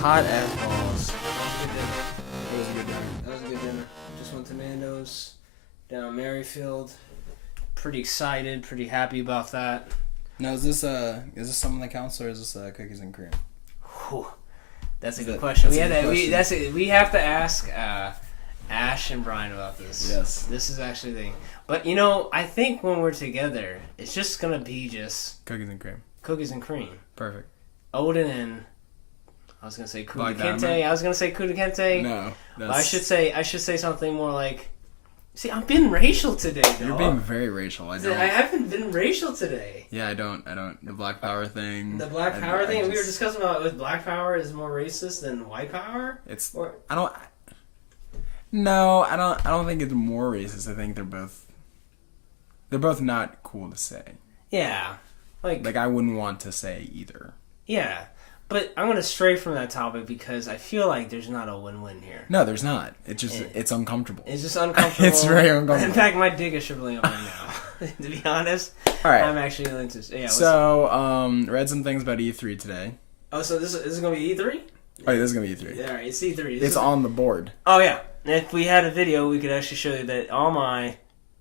hot as balls. It was a good dinner. That was a good dinner. Just went to Nando's down Merrifield. Pretty excited, pretty happy about that. Now, is this something that counts, or is this cookies and cream? Whew. That's a good question. We have to ask Ash and Brian about this. Yes. This is actually the thing. But, I think when we're together, it's just going to be just... Cookies and cream. Cookies and cream. Perfect. Odin and... I was going to say Kuda Diamond? Kente. I was going to say Kuda Kente. No. But I should say something more like... See, I'm being racial today, though. You're being very racial. I haven't been racial today. Yeah, I don't. The Black Power thing. The Black Power thing? We were discussing about if Black Power is more racist than white power? I don't think it's more racist. I think they're both not cool to say. Yeah. Like I wouldn't want to say either. Yeah. But I'm going to stray from that topic because I feel like there's not a win-win here. No, there's not. It's just, it's uncomfortable. It's just uncomfortable. It's very uncomfortable. In fact, my dick is shriveling up right now. To be honest. All right. I'm actually into... Yeah, read some things about E3 today. Oh, so this is going to be E3? Oh, yeah, this is going to be E3. Yeah, all right, it's E3. It's on the board. Oh, yeah. If we had a video, we could actually show you that on my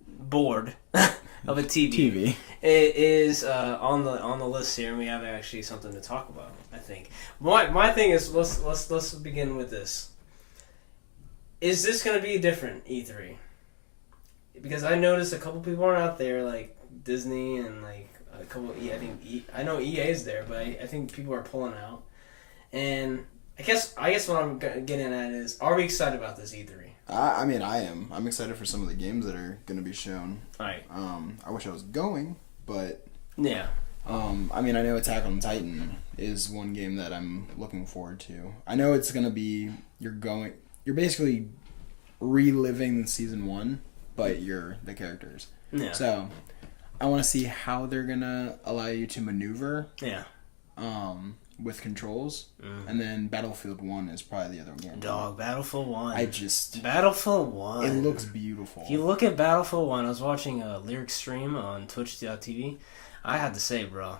board of a TV. It is on the list here, and we have actually something to talk about. I think my thing is let's begin with this. Is this going to be different E3? Because I noticed a couple people aren't out there like Disney and like a couple. I know EA is there, but I think people are pulling out. And I guess what I'm getting at is, are we excited about this E3? I mean, I am. I'm excited for some of the games that are going to be shown. Right. I wish I was going, but yeah. I mean, I know Attack on Titan is one game that I'm looking forward to. I know it's going to be you're basically reliving season 1, but you're the characters. Yeah. So, I want to see how they're going to allow you to maneuver. Yeah. With controls. And then Battlefield 1 is probably the other game. Dog, Battlefield 1. Battlefield 1. It looks beautiful. If you look at Battlefield 1, I was watching a lyric stream on Twitch.tv. I had to say, bro,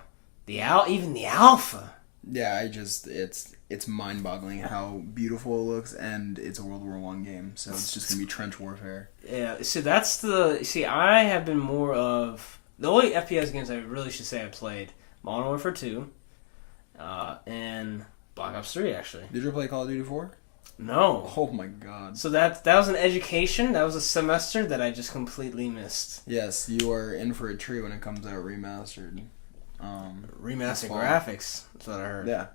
even the alpha. Yeah, it's mind-boggling how beautiful it looks, and it's a World War I game, so it's just gonna be trench warfare. Yeah, so I have been more of the only FPS games I really should say I played: Modern Warfare 2, and Black Ops 3 actually. Did you ever play Call of Duty 4? No. Oh my god. So that was an education. That was a semester that I just completely missed. Yes, you are in for a treat when it comes out remastered. Remastered graphics. That's what I heard. Yeah.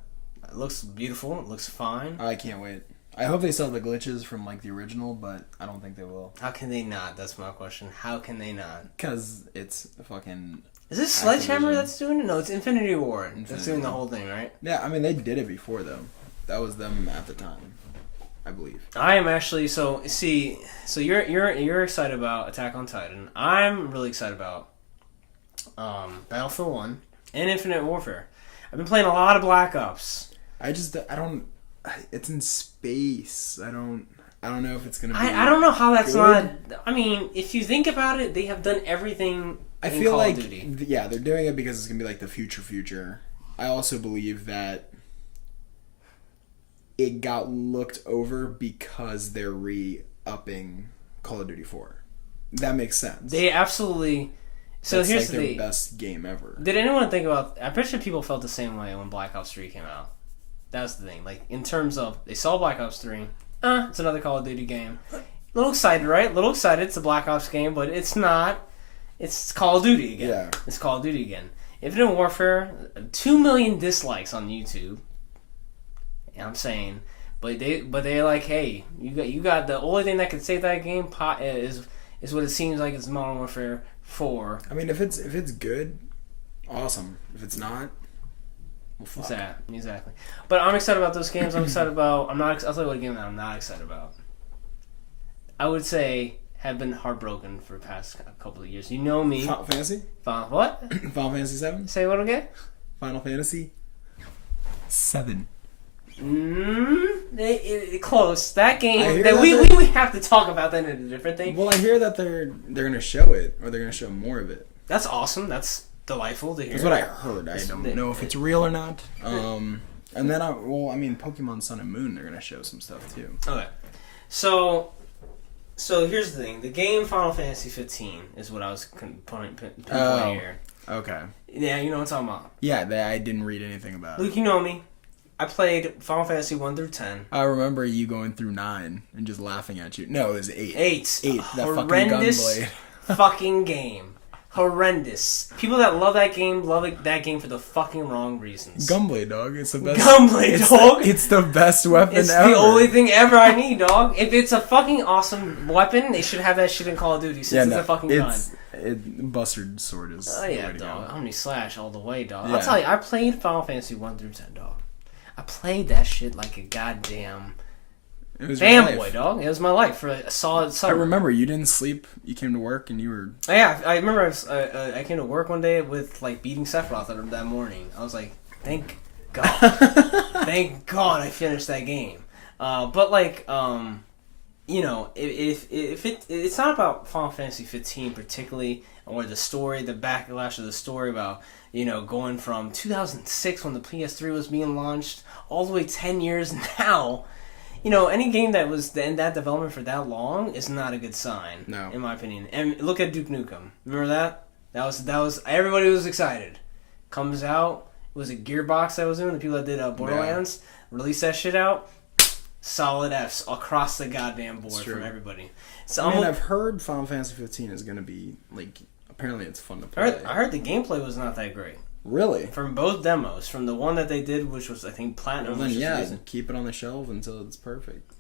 It looks beautiful. It looks fine. I can't wait. I hope they sell the glitches from like the original, but I don't think they will. How can they not? That's my question. How can they not? Because it's fucking... Is this Sledgehammer that's doing it? No, it's Infinity Ward. That's doing the whole thing, right? Yeah, I mean, they did it before, though. That was them at the time, I believe. I am actually... So you're excited about Attack on Titan. I'm really excited about Battlefield 1 and Infinite Warfare. I've been playing a lot of Black Ops. I don't... It's in space. I don't know if it's going to be I don't know how that's good. not... I mean, if you think about it, they have done everything... I feel like, yeah, they're doing it because it's going to be like the future. I also believe that it got looked over because they're re-upping Call of Duty 4. That makes sense. They absolutely... So that's here's like the their best game ever. Did anyone think about... I'm pretty sure people felt the same way when Black Ops 3 came out. That's the thing. Like, in terms of... They saw Black Ops 3. It's another Call of Duty game. A little excited, right? A little excited. It's a Black Ops game, but it's not... It's Call of Duty again. Yeah. It's Call of Duty again. Infinite Warfare, 2 million dislikes on YouTube. I'm saying, but they're like, hey, you got the only thing that can save that game is what it seems like it's Modern Warfare 4. I mean, if it's good, awesome. If it's not, well, fuck. Exactly. But I'm excited about those games. I'm excited about. I'll tell you what game that I'm not excited about. I would say. Have been heartbroken for the past couple of years. You know me. Final Fantasy? What? Final Fantasy 7? Say what again? Final Fantasy 7. Close. That game. We have to talk about that in a different thing. Well, I hear that they're gonna show it, or they're gonna show more of it. That's awesome. That's delightful to hear. That's what I heard. I don't know if it's real or not. And then, Pokemon Sun and Moon, they're going to show some stuff, too. Okay. So here's the thing. The game Final Fantasy 15 is what I was pinpointing here. Okay. Yeah, you know what I'm talking about. Yeah, I didn't read anything about it. Luke, you know me. I played Final Fantasy 1 through 10. I remember you going through 9 and just laughing at you. No, it was 8. 8. That horrendous fucking gunblade. fucking game. Horrendous. People that love that game that game for the fucking wrong reasons. Gunblade, dog. It's the best. Gunblade, dog. It's the best weapon it's ever. It's the only thing ever I need, dog. If it's a fucking awesome weapon, they should have that shit in Call of Duty since it's a fucking gun. Bustard sword is. Oh yeah, dog. Omni-slash all the way, dog. Yeah. I'll tell you, I played Final Fantasy 1 through 10, dog. I played that shit like a goddamn fanboy, dog. It was my life for a solid summer. I remember you didn't sleep. You came to work and you were. Yeah, I remember I came to work one day with like beating Sephiroth that morning. I was like, thank God, thank God I finished that game. But like, you know, if it's not about Final Fantasy 15 particularly, or the story, the backlash of the story about, you know, going from 2006 when the PS3 was being launched all the way 10 years now. You know, any game that was in that development for that long is not a good sign. No, in my opinion. And look at Duke Nukem. Remember that? That was everybody was excited. Comes out. It was a Gearbox that was doing. The people that did Borderlands released that shit out. Solid Fs across the goddamn board from everybody. So I've heard Final Fantasy 15 is gonna be like. Apparently, it's fun to play. I heard the gameplay was not that great. Really? From both demos, from the one that they did, which was I think Platinum. Well, then keep it on the shelf until it's perfect.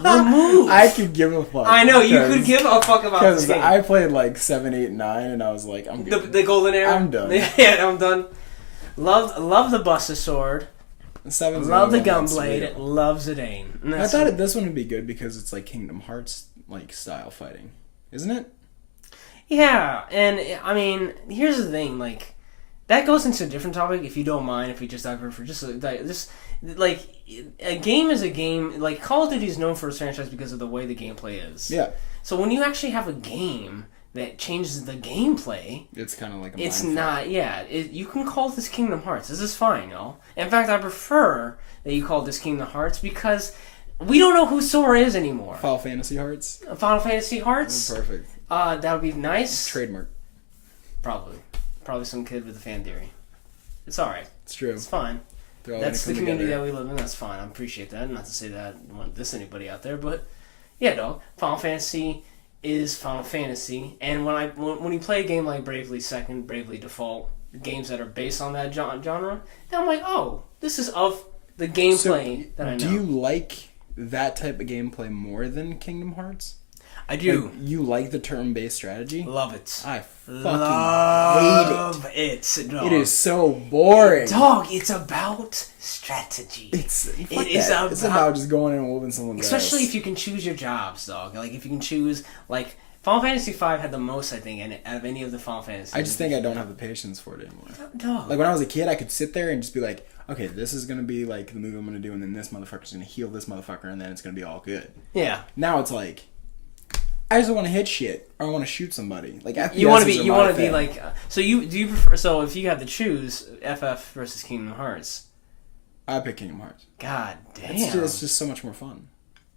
Remove. I could give a fuck. I know you could give a fuck about this game. I played like 7, 8, 9, and I was like, I'm good. The golden era. I'm done. Yeah, I'm done. Love the Buster Sword. Love the Gunblade. Love Zidane. I thought this one would be good because it's like Kingdom Hearts like style fighting, isn't it? Yeah, and I mean, here's the thing, like, that goes into a different topic, if you don't mind, if we just dive in for just like, a game is a game, like, Call of Duty is known for its franchise because of the way the gameplay is. Yeah. So when you actually have a game that changes the gameplay... It's kind of like a It's not, you can call this Kingdom Hearts. This is fine, y'all. In fact, I prefer that you call this Kingdom Hearts because we don't know who Sora is anymore. Final Fantasy Hearts? Final Fantasy Hearts? Oh, perfect. That would be nice. Trademark. Probably some kid with a fan theory. It's alright. It's true. It's fine. That's the community that we live in. That's fine. I appreciate that. Not to say that I want to diss anybody out there, but yeah, dog. Final Fantasy is Final Fantasy, and when you play a game like Bravely Second, Bravely Default, games that are based on that genre, then I'm like, oh, this is of the gameplay that I know. Do you like that type of gameplay more than Kingdom Hearts? I do. Like, you like the turn-based strategy? Love it. I fucking love hate it. Dog. It is so boring. Dog, it's about strategy. It's about just going in and whooping someone's ass. Especially if you can choose your jobs, dog. Like, if you can choose, like, Final Fantasy V had the most, I think, out of any of the Final Fantasies. I just think I don't have the patience for it anymore. Dog. Like, when I was a kid, I could sit there and just be like, okay, this is going to be, like, the move I'm going to do, and then this motherfucker's going to heal this motherfucker, and then it's going to be all good. Yeah. Now it's like... I just want to hit shit, or I want to shoot somebody. Like FPSs you want to be, so do you prefer? So if you had to choose FF versus Kingdom Hearts, I pick Kingdom Hearts. God damn, it's just so much more fun.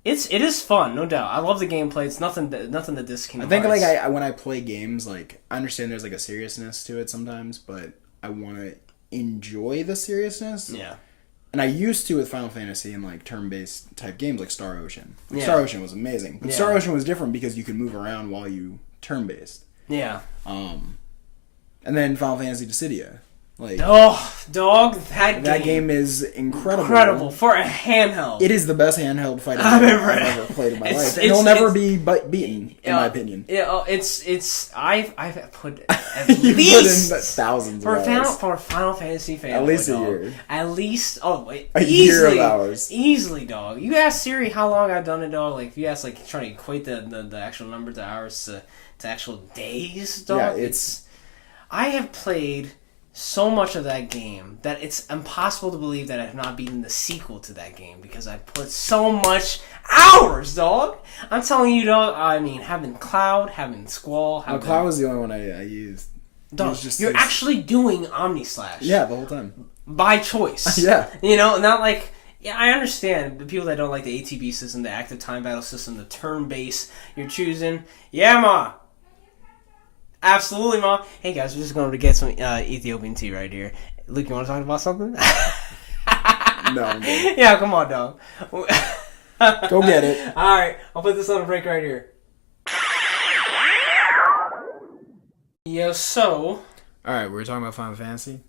It is fun, no doubt. I love the gameplay. It's nothing that this Kingdom Hearts. I think like when I play games, like I understand there's like a seriousness to it sometimes, but I want to enjoy the seriousness. Yeah. And I used to with Final Fantasy and like turn-based type games like Star Ocean. Like, yeah. Star Ocean was amazing. But Star Ocean was different because you could move around while you turn-based. Yeah. And then Final Fantasy Dissidia. Like, oh, dog, that game is incredible. Incredible for a handheld. It is the best handheld fighting game I've ever played in my life. And it'll never be beaten, in my opinion. Yeah, I've put at you least put in thousands for of hours. For a Final Fantasy fan. At least a year. At least a year of hours. Easily, dog. You ask Siri how long I've done it, dog. Like if you ask, like trying to equate the actual number to hours to actual days, dog. Yeah, I have played so much of that game that it's impossible to believe that I have not beaten the sequel to that game because I put so much hours, dog. I'm telling you, dog. I mean, having Cloud, having Squall, Cloud was the only one I used. Dog, you're actually doing Omni-Slash. Yeah, the whole time. By choice. Yeah. You know, not like... Yeah, I understand the people that don't like the ATB system, the active time battle system, the turn-based you're choosing. Yeah, Ma. Absolutely, Ma. Hey, guys, we're just going to get some Ethiopian tea right here. Luke, you want to talk about something? No, I'm good. Yeah, come on, dog. Go get it. All right, I'll put this on a break right here. Yo, so... Alright, we're talking about Final Fantasy.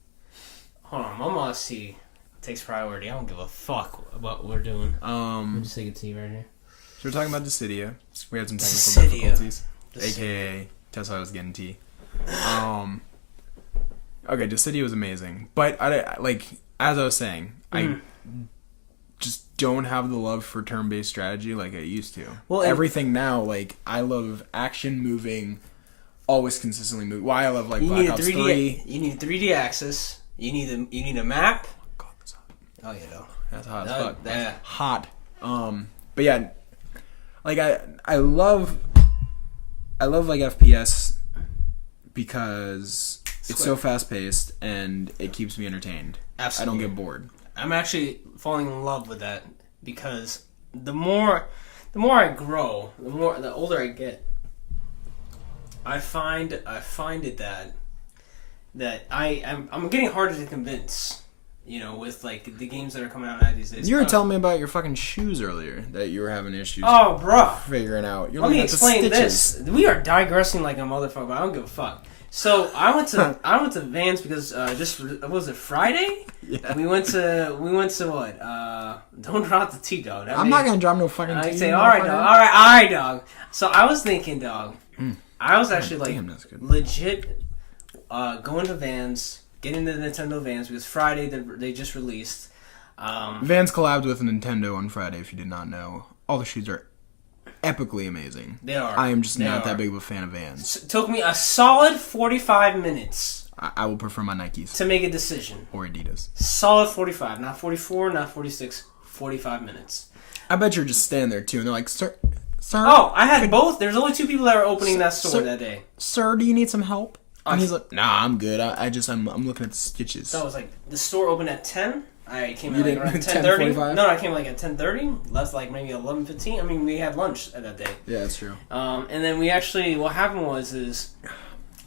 Hold on, Mama see takes priority. I don't give a fuck what we're doing. I'm just taking tea right here. So we're talking about Dissidia. We had some technical difficulties. AKA, Tesfaye was getting tea. Okay, Dissidia was amazing. But, as I was saying, I just don't have the love for turn-based strategy like I used to. Well, everything now, I love action, moving, always consistently moving. Why I love, Black Ops 3. You need 3D access. You need a map. God, that's hot. Oh, yeah, no. That's hot as fuck. Yeah. That's hot. But yeah, I love FPS because it's so fast paced and it keeps me entertained. Absolutely. I don't get bored. I'm actually falling in love with that because the more I grow, the older I get, I find it that I'm getting harder to convince. You know, with the games that are coming out now these days. You were telling me about your fucking shoes earlier that you were having issues. Oh, bruh. Figuring out. Let me explain this. We are digressing like a motherfucker, but I don't give a fuck. So I went to Vans because was it Friday? Yeah. We went to what? Don't drop the T, dog. I'm not gonna drop no fucking T. I say all right, dog. So I was thinking, dog. I was actually legit going to Vans. Getting the Nintendo Vans because Friday they just released. Vans collabed with Nintendo on Friday. If you did not know, all the shoes are epically amazing. They are. I am just not that big of a fan of Vans. It took me a solid 45 minutes. I will prefer my Nikes to make a decision. Or Adidas. Solid 45, not 44, not 46. 45 minutes. I bet you're just standing there too, and they're like, "Sir." Oh, I had both. There's only 2 people that were opening that store that day. Sir, do you need some help? And he's like, "Nah, I'm good. I'm looking at the stitches." So I was like, the store opened at 10. I came in around 10:30. No, I came at 10:30. Left maybe 11:15. I mean, we had lunch that day. Yeah, that's true. And then what happened is,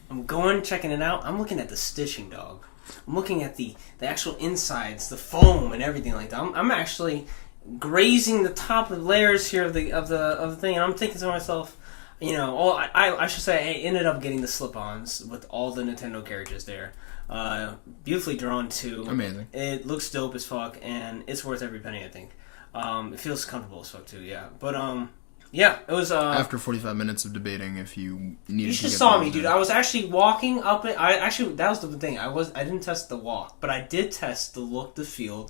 I'm checking it out. I'm looking at the stitching, dog. I'm looking at the actual insides, the foam and everything like that. I'm actually grazing the top of the layers here of the thing, and I'm thinking to myself. You know, I should say I ended up getting the slip-ons with all the Nintendo characters there. Beautifully drawn too. Amazing. It looks dope as fuck, and it's worth every penny, I think. It feels comfortable as fuck too, yeah. But yeah, it was. After 45 minutes of debating, if you needed, you should have saw me, dude. I was actually walking up it. That was the thing. I didn't test the walk, but I did test the look, the feel.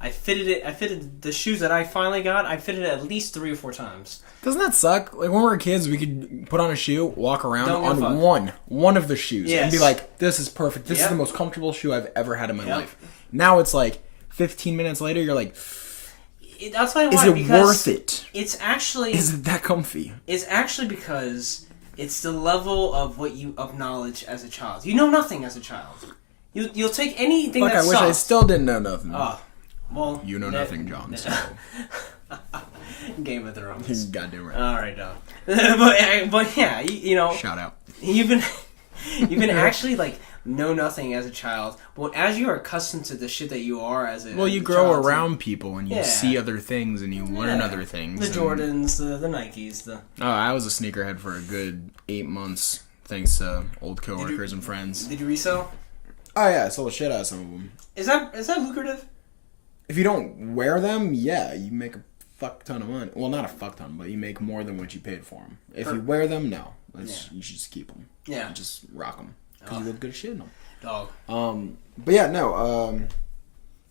I fitted the shoes that I finally got. I fitted it at least 3 or 4 times. Doesn't that suck? Like when we were kids, we could put on a shoe, walk around on one of the shoes, and be like, "This is perfect. This is the most comfortable shoe I've ever had in my life." Now it's like 15 minutes later, you're like. That's why. Is it worth it? It's actually. Is it that comfy? It's actually because it's the level of knowledge as a child. You know nothing as a child. You'll take anything that's soft. I wish I still didn't know nothing. Oh, well. You know nothing, John. So. Game of Thrones. Goddamn right. All right, dog. but yeah, you know. Shout out. You've been actually know nothing as a child, but as you are accustomed to the shit that you are as a you grow around people and you see other things and you learn other things. The Jordans, the Nikes, I was a sneakerhead for a good 8 months thanks to old coworkers and friends. Did you resell? Oh yeah, I sold the shit out of some of them. Is that lucrative? If you don't wear them, yeah, you make a fuck ton of money. Well, not a fuck ton, but you make more than what you paid for them. If you wear them, no, you should just keep them. Yeah, just rock them. Because you look good as shit in them. Dog. But yeah, no.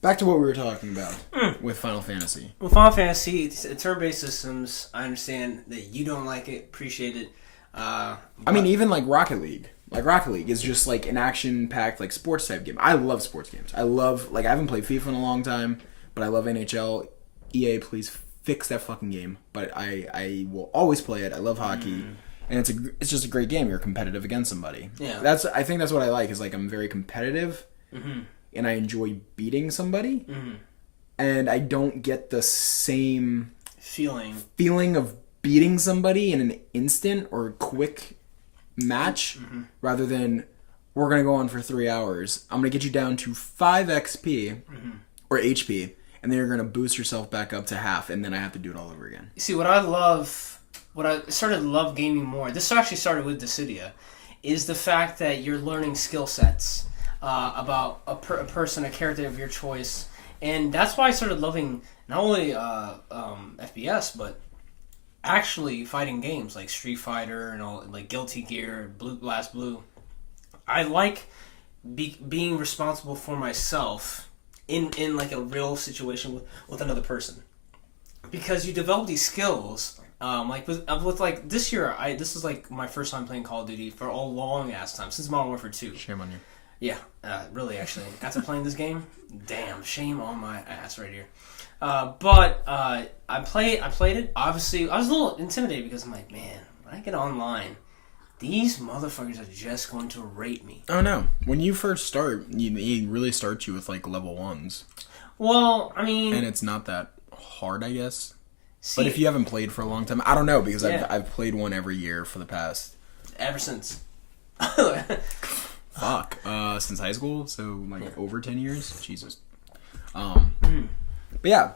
Back to what we were talking about with Final Fantasy. Well, Final Fantasy, turn-based systems, I understand that you don't like it, appreciate it. I mean, even Rocket League. Rocket League is just an action-packed sports type game. I love sports games. I love I haven't played FIFA in a long time, but I love NHL. EA, please fix that fucking game. But I will always play it. I love hockey. and it's just a great game. You're competitive against somebody. Yeah. I think that's what I like, is like I'm very competitive, and I enjoy beating somebody, and I don't get the same feeling of beating somebody in an instant or quick match, rather than we're gonna go on for 3 hours. I'm gonna get you down to 5 XP or HP, and then you're gonna boost yourself back up to half, and then I have to do it all over again. See, what I started to love gaming more, this actually started with Dissidia, is the fact that you're learning skill sets about a person, a character of your choice. And that's why I started loving not only FPS, but actually fighting games like Street Fighter and all, like Guilty Gear, Blast Blue. I like being responsible for myself in like a real situation with another person, because you develop these skills. Like with like this year, this is like my first time playing Call of Duty for a long ass time, since Modern Warfare 2. Shame on you. Yeah, really, actually. After playing this game, damn, shame on my ass right here. But I played it. Obviously, I was a little intimidated because I'm like, man, when I get online, these motherfuckers are just going to rape me. Oh no! When you first start, he really starts you with like level 1s. Well, I mean, and it's not that hard, I guess. But if you haven't played for a long time, I don't know, because I've played one every year for the past... Ever since. Fuck. Since high school, so like over 10 years. Jesus. But yeah,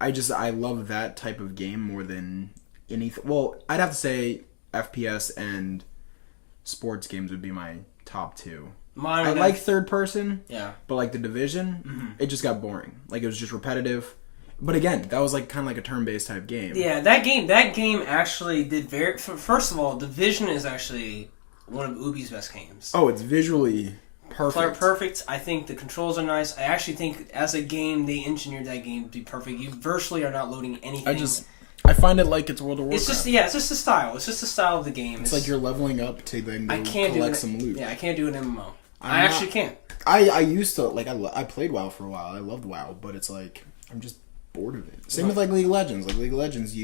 I love that type of game more than anything. Well, I'd have to say FPS and sports games would be my top 2. I like third person. Yeah. But like The Division, it just got boring. Like, it was just repetitive. But again, that was like kind of like a turn-based type game. Yeah, that game actually did very... First of all, Division is actually one of Ubi's best games. Oh, it's visually perfect. Perfect. I think the controls are nice. I actually think as a game, they engineered that game to be perfect. You virtually are not loading anything. I find it like it's World of Warcraft. It's just the style. It's just the style of the game. It's like you're leveling up to then collect some loot. Yeah, I can't do an MMO. I actually can't. I used to, like, I played WoW for a while. I loved WoW, but it's like, I'm just bored of it. Same with like League of Legends. Like League of Legends,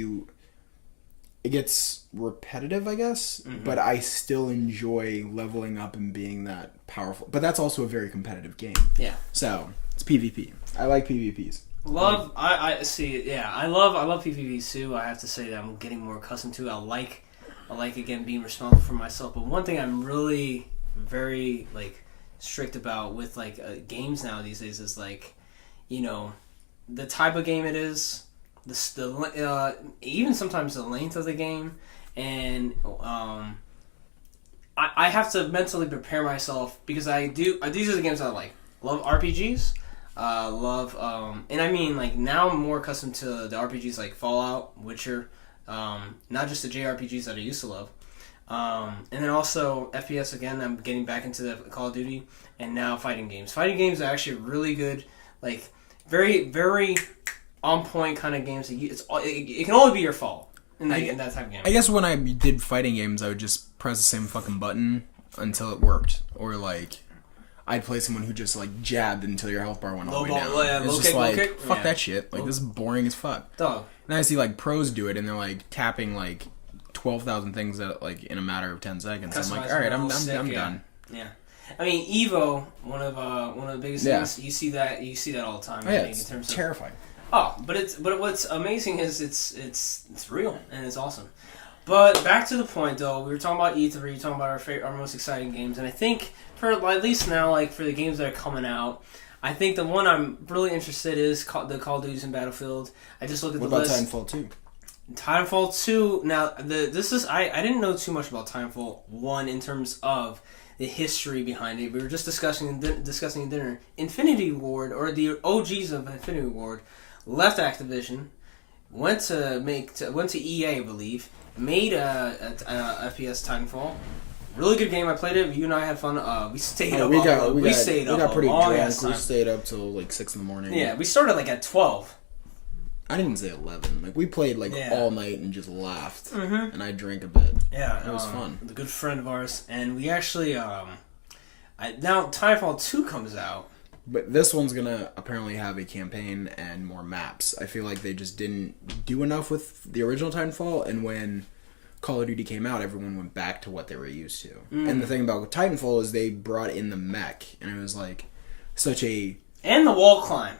it gets repetitive, I guess, but I still enjoy leveling up and being that powerful. But that's also a very competitive game. Yeah. So it's PvP. I like PvPs. I see. Yeah, I love PvPs too. I have to say that I'm getting more accustomed to. I like again being responsible for myself. But one thing I'm really very like strict about with like games now these days is like, you know, the type of game it is, even sometimes the length of the game, and I have to mentally prepare myself, because these are the games I like. Love RPGs, and I mean, like, now I'm more accustomed to the RPGs like Fallout, Witcher, not just the JRPGs that I used to love, and then also FPS again. I'm getting back into the Call of Duty, and now fighting games. Fighting games are actually really good, like very, very on point kind of games. It can only be your fault in that type of game. I guess when I did fighting games, I would just press the same fucking button until it worked, or like I'd play someone who just like jabbed until your health bar went all the way down. It's just like fuck that shit. Like, this is boring as fuck. Dog. And I see like pros do it, and they're like tapping like 12,000 things that like in a matter of 10 seconds. I'm like, all right, I'm done. Yeah. I mean, Evo, one of the biggest things, you see that all the time. Oh, yeah, it's in terms of terrifying. But what's amazing is it's real, and it's awesome. But back to the point, though, we were talking about E3, we were talking about our most exciting games, and I think for at least now, like for the games that are coming out, I think the one I'm really interested in is the Call of Duty and Battlefield. I just looked at the list. What about Titanfall 2? Titanfall 2. Now, I didn't know too much about Titanfall 1 in terms of the history behind it. We were just discussing in dinner. Infinity Ward, or the OGs of Infinity Ward, left Activision, went to EA, I believe, made a FPS Titanfall. Really good game. I played it. You and I had fun. We stayed up. We got pretty drunk. We stayed up till like 6 a.m. Yeah, we started like at 12. I didn't say 11. Like, we played like all night and just laughed. And I drank a bit. Yeah, it was fun. A good friend of ours, and we actually now Titanfall 2 comes out. But this one's gonna apparently have a campaign and more maps. I feel like they just didn't do enough with the original Titanfall, and when Call of Duty came out, everyone went back to what they were used to. And the thing about Titanfall is they brought in the mech, and it was like such a... And the wall climb.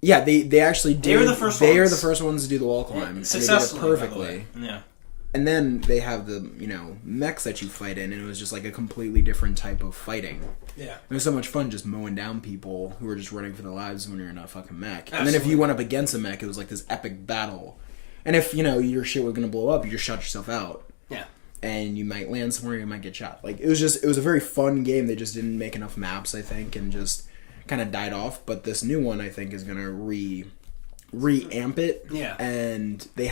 Yeah, they actually did. They were the first They ones. are the first ones to do the wall climb. Successfully, they did it perfectly. Yeah. And then they have the, mechs that you fight in, and it was just like a completely different type of fighting. Yeah. It was so much fun just mowing down people who were just running for their lives when you're in a fucking mech. Absolutely. And then if you went up against a mech, it was like this epic battle. And if, your shit was going to blow up, you just shot yourself out. Yeah. And you might land somewhere, you might get shot. Like, it was a very fun game. They just didn't make enough maps, I think, and just kind of died off. But this new one, I think, is going to re-amp it. Yeah. And they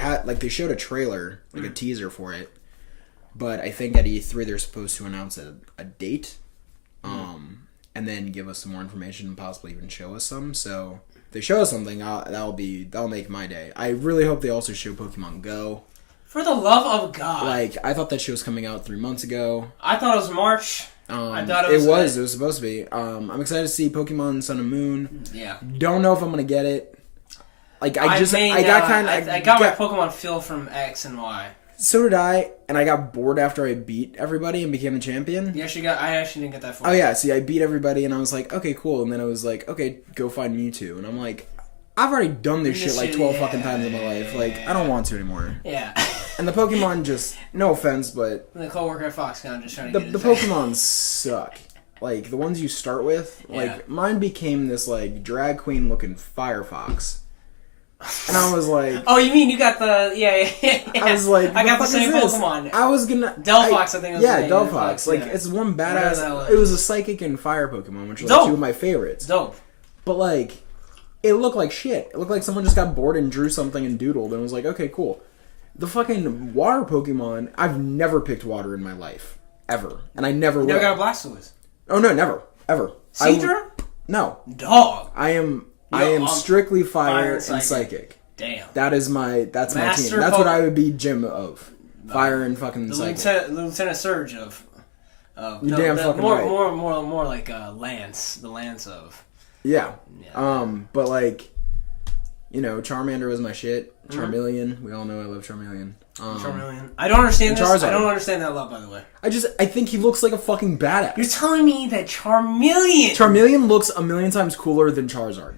showed a trailer, like a teaser for it. But I think at E3 they're supposed to announce a date. And then give us some more information and possibly even show us some. So if they show us something, that'll make my day. I really hope they also show Pokemon Go. For the love of God. Like, I thought that show was coming out 3 months ago. I thought it was March. I thought it was supposed to be. I'm excited to see Pokemon Sun and Moon. Yeah. Don't know if I'm gonna get it. Like, I got my Pokemon fill from X and Y. So did I, and I got bored after I beat everybody and became the champion. I actually didn't get that far. Oh yeah, see, I beat everybody and I was like, okay, cool. And then I was like, okay, go find Mewtwo. And I'm like, I've already done this shit like 12 fucking times in my life. Like, I don't want to anymore. Yeah. And the Pokemon just, no offense, but... The coworker at Foxconn just trying to get the Pokemon suck. Like, the ones you start with, like, mine became this, like, drag queen looking Firefox. And I was like... Oh, you mean you got the... Yeah. I was like, I got the same Pokemon. I was gonna... Delphox, I think was the name. Yeah, Delphox. Like, it's one badass... It was a Psychic and Fire Pokemon, which are like two of my favorites. Dope. But, like, it looked like shit. It looked like someone just got bored and drew something and doodled and was like, okay, cool. The fucking water Pokemon, I've never picked water in my life. Ever. And I never will. You never got a Blastoise? Oh, no, never. Ever. Seedra? No. Dog. I am strictly fire and psychic. Damn. That's my team. That's what I would be Jim of. Fire and fucking psychic. Lieutenant Surge of You're damn fucking right. More like Lance. The Lance of. Yeah. But like, Charmander was my shit. Charmeleon. We all know I love Charmeleon. Charmeleon. I don't understand this. Charizard. I don't understand that love, by the way. I think he looks like a fucking badass. You're telling me that Charmeleon looks a million times cooler than Charizard.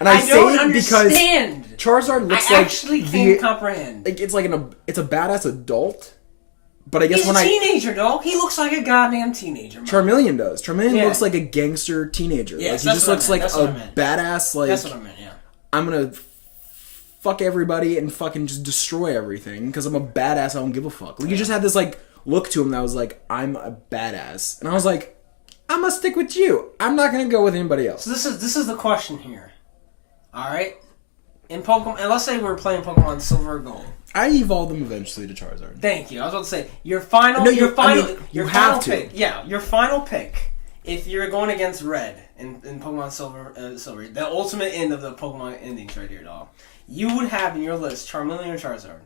And I say don't it understand. Because Charizard looks I actually can't comprehend. Like, it's like it's a badass adult. But I guess he's a teenager, dog. He looks like a goddamn teenager. Man. Charmeleon does. Charmeleon looks like a gangster teenager. Yeah, like, he just looks like a badass. Like, that's what I meant. Yeah. I'm gonna fuck everybody and fucking just destroy everything because I'm a badass. I don't give a fuck. Like, he just had this like look to him that was like, I'm a badass, and I was like, I'm gonna stick with you. I'm not gonna go with anybody else. So this is the question here. All right, in Pokemon, and let's say we're playing Pokemon Silver or Gold. I evolved them eventually to Charizard. Thank you. I was about to say your final pick. Yeah, your final pick. If you're going against Red in Pokemon Silver, the ultimate end of the Pokemon endings right here, dog. You would have in your list Charmeleon or Charizard.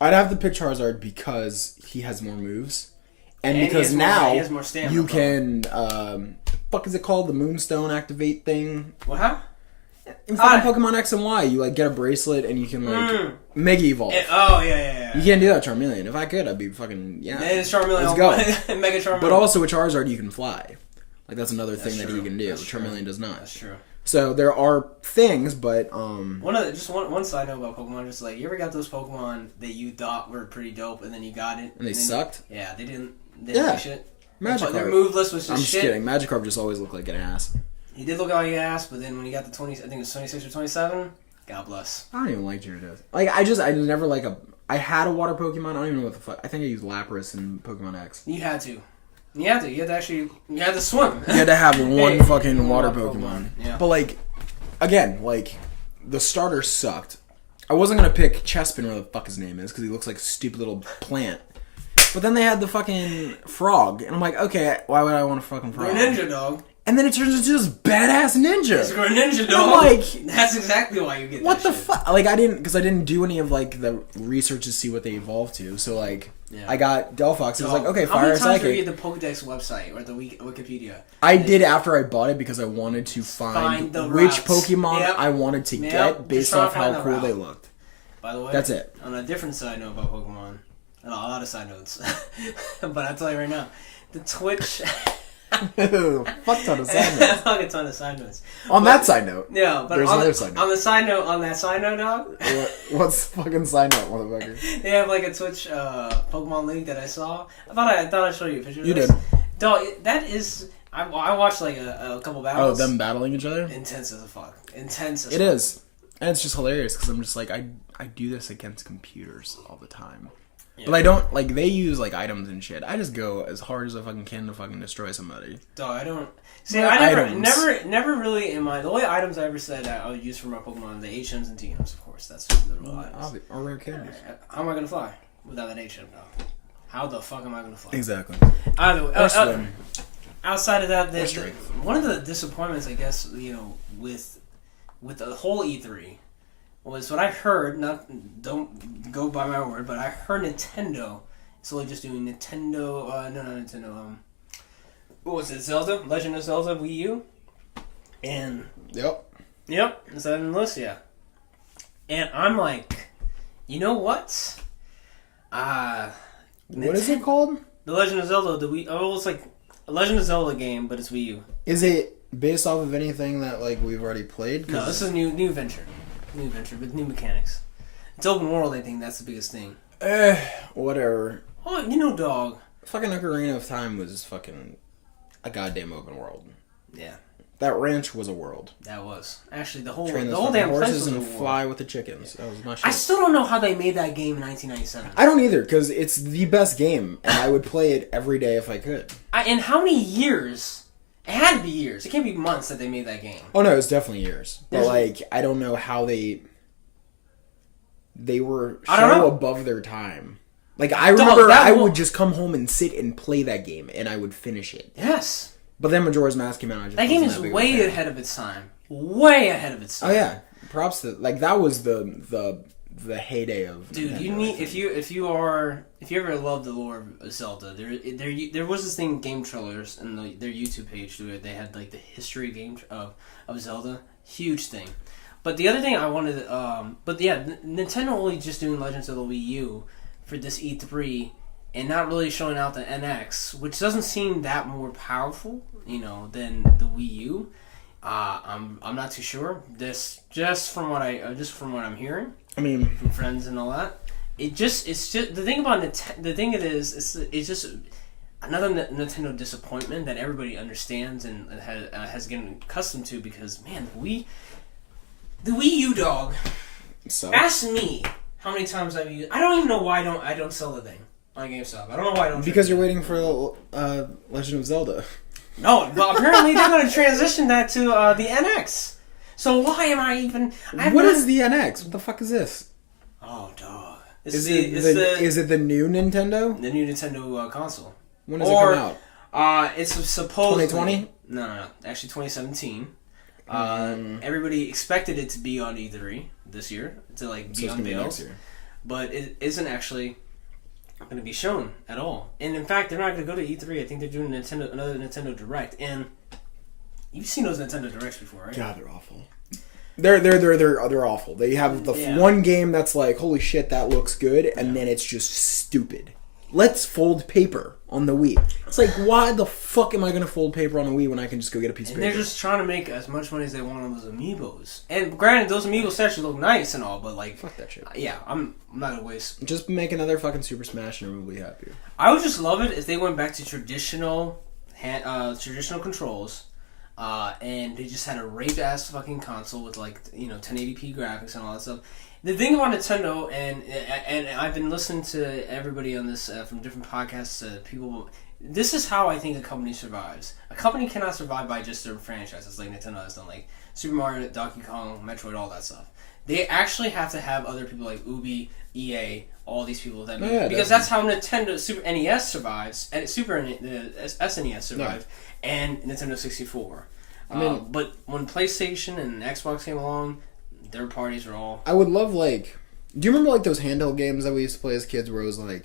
I'd have to pick Charizard because he has more moves, and because now you can. Fuck is it called? The Moonstone activate thing. What? In Pokemon X and Y, you like get a bracelet and you can like Mega Evolve. Yeah. You can't do that with Charmeleon. If I could, I'd be fucking It's Charmeleon. Let's go. Mega Charmeleon. But also with Charizard, you can fly. Like that's another thing that you can do. Charmeleon does not. That's true. So there are things, but one side note about Pokemon, just like you ever got those Pokemon that you thought were pretty dope, and then you got it, and they sucked. Yeah, they didn't do shit. Magikarp. Their move list was just shit. I'm just kidding. Magikarp just always looked like an ass. He did look like an ass, but then when he got the 20, I think it was 26 or 27. God bless. I don't even like Gyarados. Like I never like I had a water Pokemon. I don't even know what the fuck. I think I used Lapras in Pokemon X. You had to. You had to swim. You had to have one fucking water Pokemon. Yeah. But like, again, like, the starter sucked. I wasn't gonna pick Chespin, whatever the fuck his name is, because he looks like a stupid little plant. But then they had the fucking frog, and I'm like, okay, why would I want a fucking frog? You're a ninja, dog. And then it turns into this badass ninja. It's a ninja, dog. Like, that's exactly why you get what that the fuck? Like, I didn't do any of, like, the research to see what they evolved to. So, like, I got Delphox. I was like, okay, Fire Psychic. How many times did you read the Pokedex website or the Wikipedia? I did after I bought it because I wanted to find which Pokemon I wanted to get based off how cool they looked. by the way. That's it. On a different side note about Pokemon, and a lot of side notes, but I'll tell you right now, the Twitch. Fuck ton of side notes. Fuck a ton of side notes. On that side note. Yeah, but there's another side note. On the side note, on that side note, dog. What's the fucking side note, motherfucker? They have like a Twitch Pokemon League that I saw. I thought I'd show you a picture of You this. did. Dog, that is... I watched like a couple battles. Oh, them battling each other? Intense as a fuck. Intense as It fuck. is. And it's just hilarious because I'm just like, I do this against computers all the time. Yeah. But I don't, like, they use, like, items and shit. I just go as hard as I fucking can to fucking destroy somebody. Dog, I don't... See, I never really in my... The only items I ever said I would use for my Pokemon are the HMs and TMs, of course. That's the real items. Or rare candies. How am I going to fly without an HM, dog? How the fuck am I going to fly? Exactly. Either way, outside of that, one of the disappointments, I guess, you know, with the whole E3 was what I heard. Don't go by my word, but I heard Nintendo is only just doing Nintendo. Not Nintendo. What was it? Zelda, Legend of Zelda, Wii U, and Yep. Is that in the list? Yeah. And I'm like, you know what? What is it called? The Legend of Zelda. The Wii. Oh, it's like a Legend of Zelda game, but it's Wii U. Is it based off of anything that like we've already played? No, this is a new venture. New venture with new mechanics. It's open world. I think that's the biggest thing. Whatever. Oh, you know, dog. Fucking Ocarina of Time was fucking a goddamn open world. Yeah. That ranch was a world. That was actually the whole horses damn place was and fly with the chickens. That was my shit. I still don't know how they made that game in 1997. I don't either, because it's the best game, and I would play it every day if I could. And how many years? It had to be years. It can't be months that they made that game. Oh no, it's definitely years. But like, I don't know how they were so above their time. Like, I remember I would just come home and sit and play that game, and I would finish it. Yes. But then Majora's Mask came out. That game is way ahead of its time. Way ahead of its time. Oh yeah, props to that was the heyday of. Dude, you need if you ever loved the lore of Zelda, there was this thing, game trailers, and their YouTube page where they had like the history game of Zelda, huge thing. But the other thing I wanted, Nintendo only just doing Legends of the Wii U for this E3. And not really showing out the NX, which doesn't seem that more powerful, you know, than the Wii U. I'm not too sure. This just from what I'm hearing. I mean, from friends and all that. It's just the thing about the thing it is it's just another Nintendo disappointment that everybody understands and has gotten accustomed to, because man, the Wii U, dog. So ask me how many times I've used. I don't even know why I don't sell the thing on GameStop. I don't know why I don't. Because you're waiting for Legend of Zelda. No, but apparently they're going to transition that to the NX. So why am I even? What is the NX? What the fuck is this? Oh, dog! Is it the new Nintendo? The new Nintendo console. When does it come out? It's supposed 2020. No, actually 2017. Everybody expected it to be on E3 this year to be unveiled, but it isn't actually going to be shown at all. And in fact, they're not going to go to E3. I think they're doing another Nintendo Direct. And you've seen those Nintendo Directs before, right? God, they're awful. They're awful. They have the one game that's like, holy shit, that looks good, and then it's just stupid. Let's fold paper on the Wii. It's like, why the fuck am I going to fold paper on the Wii when I can just go get a piece of paper? They're just trying to make as much money as they want on those amiibos. And granted, those amiibos actually look nice and all, but like... Fuck that shit. Yeah, I'm not going to waste... Just make another fucking Super Smash and everyone will be happy. I would just love it if they went back to traditional controls, and they just had a raped-ass fucking console with 1080p graphics and all that stuff. The thing about Nintendo, and I've been listening to everybody on this from different podcasts, people. This is how I think a company survives. A company cannot survive by just their franchises, like Nintendo has done, like Super Mario, Donkey Kong, Metroid, all that stuff. They actually have to have other people like Ubi, EA, all these people that because that's how Nintendo Super NES survives, and SNES survived, and Nintendo 64. But when PlayStation and Xbox came along, their parties were all... I would love, do you remember, those handheld games that we used to play as kids where it was, the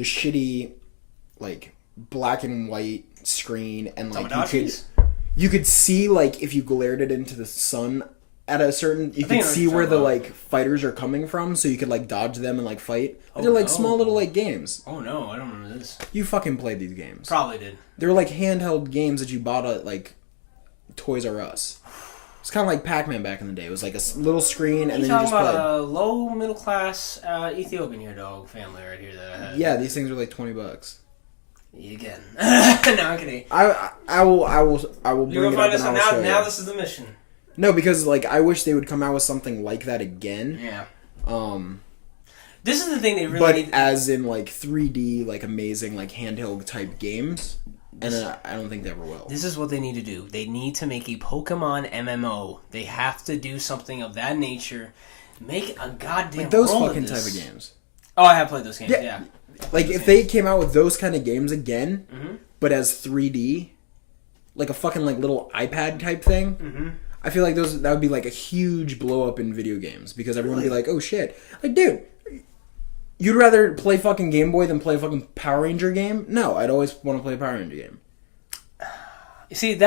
shitty, black and white screen, and, you could see, if you glared it into the sun at a certain, you could see where the like fighters are coming from, so you could like dodge them and like fight. They're like small little like games. Oh no, I don't remember this. You fucking played these games. Probably did. They were like handheld games that you bought at like Toys R Us. It's kind of like Pac-Man back in the day. It was like a little screen, and then you just played. A low middle class Ethiopian here dog family right here that I had. Yeah, these things were like $20. You again? No, I'm kidding. I will bring it up and I'll show you. Now this is the mission. No, because like I wish they would come out with something like that again. Yeah. This is the thing they really but need. As in like 3D, like amazing, like handheld type games. And I don't think they ever will. This is what they need to do. They need to make a Pokemon MMO. They have to do something of that nature. Make a goddamn like those world fucking of this. type of games. Oh, I have played those games. Yeah. Like if they came out with those kind of games again, mm-hmm. but as 3D, like a fucking like little iPad type thing. Mm-hmm. I feel like that would be like a huge blow up in video games because everyone would be like, "Oh shit!" Like, dude. You'd rather play fucking Game Boy than play a fucking Power Ranger game? No, I'd always want to play a Power Ranger game. You see, you're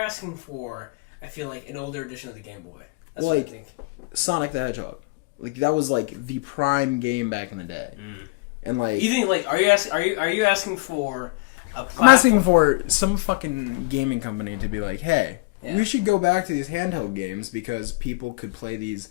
asking for. I feel like an older edition of the Game Boy. That's what I think. Sonic the Hedgehog, like that was like the prime game back in the day, and like you think like are you asking for a platform? I'm asking for some fucking gaming company to be like, hey, we should go back to these handheld games because people could play these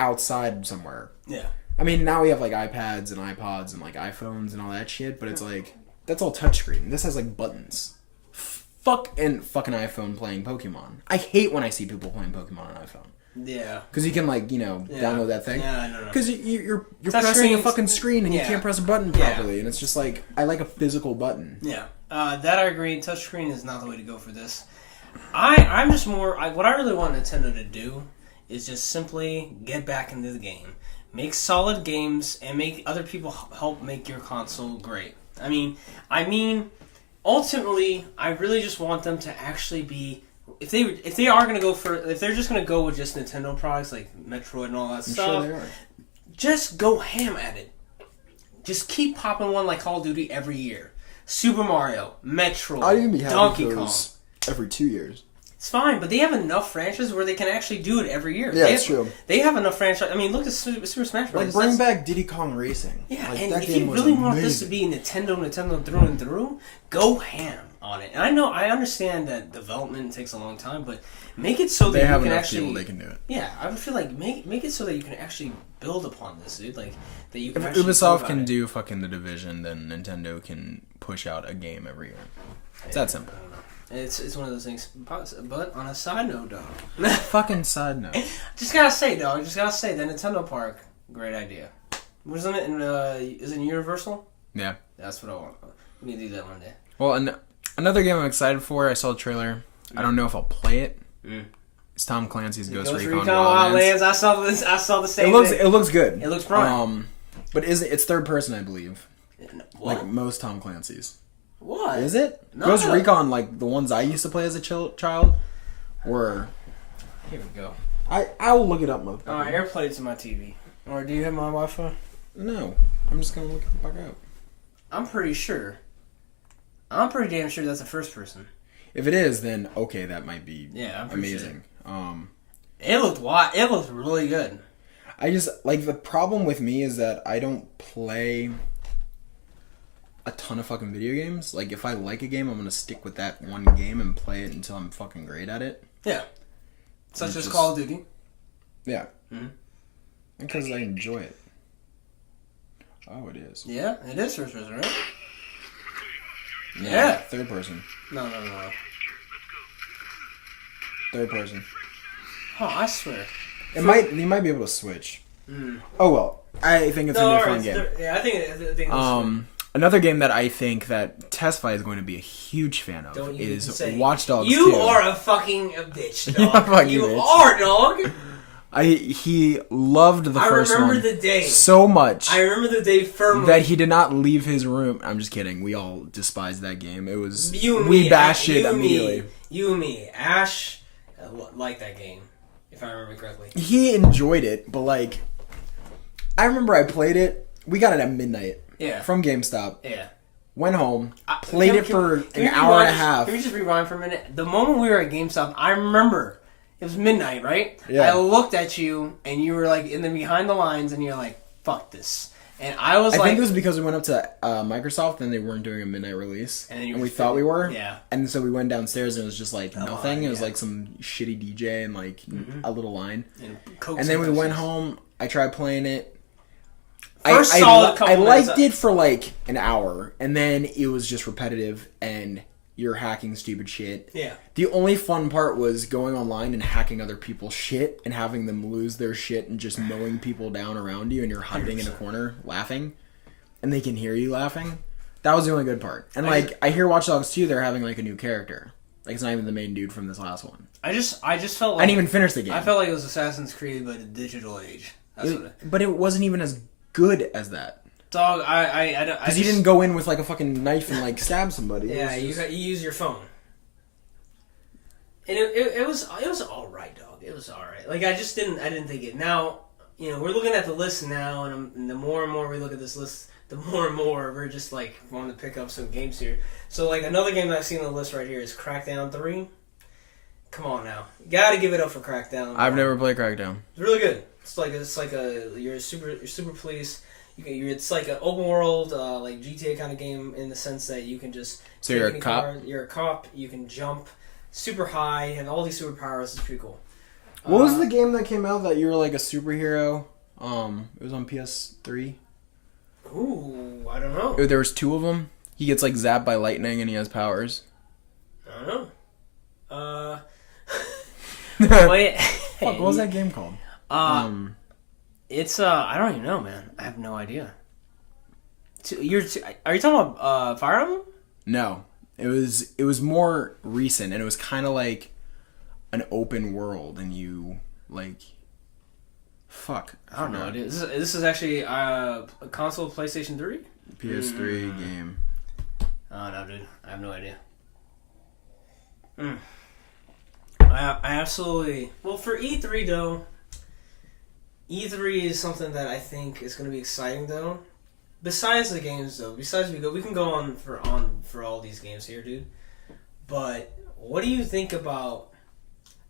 outside somewhere. Yeah. I mean, now we have like iPads and iPods and like iPhones and all that shit, but it's like that's all touchscreen. This has like buttons. Fuck and fucking iPhone playing Pokemon. I hate when I see people playing Pokemon on iPhone. Yeah. Because you can like download that thing. Yeah, I know. Because you're pressing a fucking screen and you can't press a button properly, and it's just like I like a physical button. Yeah. That I agree. Touchscreen is not the way to go for this. I'm just more. What I really want Nintendo to do is just simply get back into the game, make solid games, and make other people help make your console great. I mean, ultimately, I really just want them to actually be. If they are gonna go for, if they're just gonna go with just Nintendo products like Metroid and all that stuff, sure they are. Just go ham at it. Just keep popping one like Call of Duty every year. Super Mario, Metroid, I'd even be happy Donkey Kong. Every 2 years. It's fine, but they have enough franchises where they can actually do it every year. Yeah, it's true. They have enough franchises. I mean, look at Super Smash Bros. Like, bring back Diddy Kong Racing. Yeah, like, and that if game you was really amazing. want this to be Nintendo through and through, go ham on it. And I understand that development takes a long time, but make it so that you can actually. People, they can do it. Yeah, I would feel like make it so that you can actually build upon this, dude. Like that you can. If Ubisoft can do fucking The Division, then Nintendo can push out a game every year. It's that simple. It's one of those things. But on a side note, dog. Fucking side note. Just gotta say, dog. Just gotta say, the Nintendo Park, great idea. Wasn't it in? Is it in Universal? Yeah. That's what I want. We need to do that one day. Well, another game I'm excited for. I saw the trailer. I don't know if I'll play it. It's Tom Clancy's Ghost Recon Wildlands. I saw this. I saw the same. It looks good. It looks prime. But it's third person, I believe. What? Like most Tom Clancy's. What? Is it? No. Ghost Recon, like the ones I used to play as a child, were. Here we go. I will look it up, motherfucker. Alright, AirPlay it to my TV. Or do you have my Wi-Fi? No. I'm just gonna look it back up. I'm pretty sure. I'm pretty damn sure that's a first person. If it is, then okay, that might be I'm amazing. Sure. It looked really good. I just like the problem with me is that I don't play a ton of fucking video games. Like if I like a game, I'm gonna stick with that one game and play it until I'm fucking great at it. Yeah. Such as Call of Duty. Yeah. Because I enjoy it. Oh, it is. Yeah, it is first person, right? Yeah. Third person. No. Third person. Oh, I swear. You might be able to switch. Oh well, I think it's gonna be a fun game. Yeah, I think it's another game that I think that Tesfaye is going to be a huge fan of is Watch Dogs 2. You are a fucking bitch, dog. You are, dog. He loved the first one. I remember the day so much. I remember the day firmly that he did not leave his room. I'm just kidding. We all despised that game. It was we bashed it immediately. You and me, Ash, liked that game, if I remember correctly. He enjoyed it, but like, I remember I played it. We got it at midnight. Yeah. From GameStop. Yeah. Went home, played it for an hour and a half. Can we just rewind for a minute? The moment we were at GameStop, I remember it was midnight, right? Yeah. I looked at you, and you were like in the behind the lines, and you're like, "Fuck this." And I was I like, think it was because we went up to Microsoft and they weren't doing a midnight release, and we thought we were. Yeah. And so we went downstairs and it was just like nothing. It was yeah. like some shitty DJ and like a little line. And then we went home. I tried playing it. First I liked it for like an hour, and then it was just repetitive, and you're hacking stupid shit. Yeah. The only fun part was going online and hacking other people's shit and having them lose their shit and just mowing people down around you, and you're hiding 100%. In a corner laughing, and they can hear you laughing. That was the only good part. And like I hear Watch Dogs 2, they're having like a new character. Like it's not even the main dude from this last one. I just felt like I didn't even finish the game. I felt like it was Assassin's Creed, but a digital age. But it wasn't even as good as that. Dog, I don't. Because you didn't go in with like a fucking knife and like stab somebody. Yeah, you use your phone. And it was all right, dog. It was all right. Like I didn't think it. Now, we're looking at the list now, and the more and more we look at this list, the more and more we're just like wanting to pick up some games here. So like another game that I've seen on the list right here is Crackdown 3. Come on now, you gotta give it up for Crackdown. I've never played Crackdown. It's really good. It's like you're a super police. It's like an open world like GTA kind of game in the sense that you can just. So you're a cop. You're a cop. You can jump super high and all these superpowers. It's pretty cool. What was the game that came out that you were like a superhero? It was on PS3. Ooh, I don't know. There was 2 of them. He gets like zapped by lightning and he has powers. I don't know. Wait. Fuck, what was that game called? It's I don't even know, man. I have no idea. Are you talking about Fire Emblem? No, it was more recent, and it was kind of like an open world, and you like. Fuck, I don't know. This is actually a console PlayStation 3? PS3 game. Oh no, dude, I have no idea. I absolutely for E3 though. E3 is something that I think is going to be exciting though. Besides the games though, we can go on for all these games here, dude. But what do you think about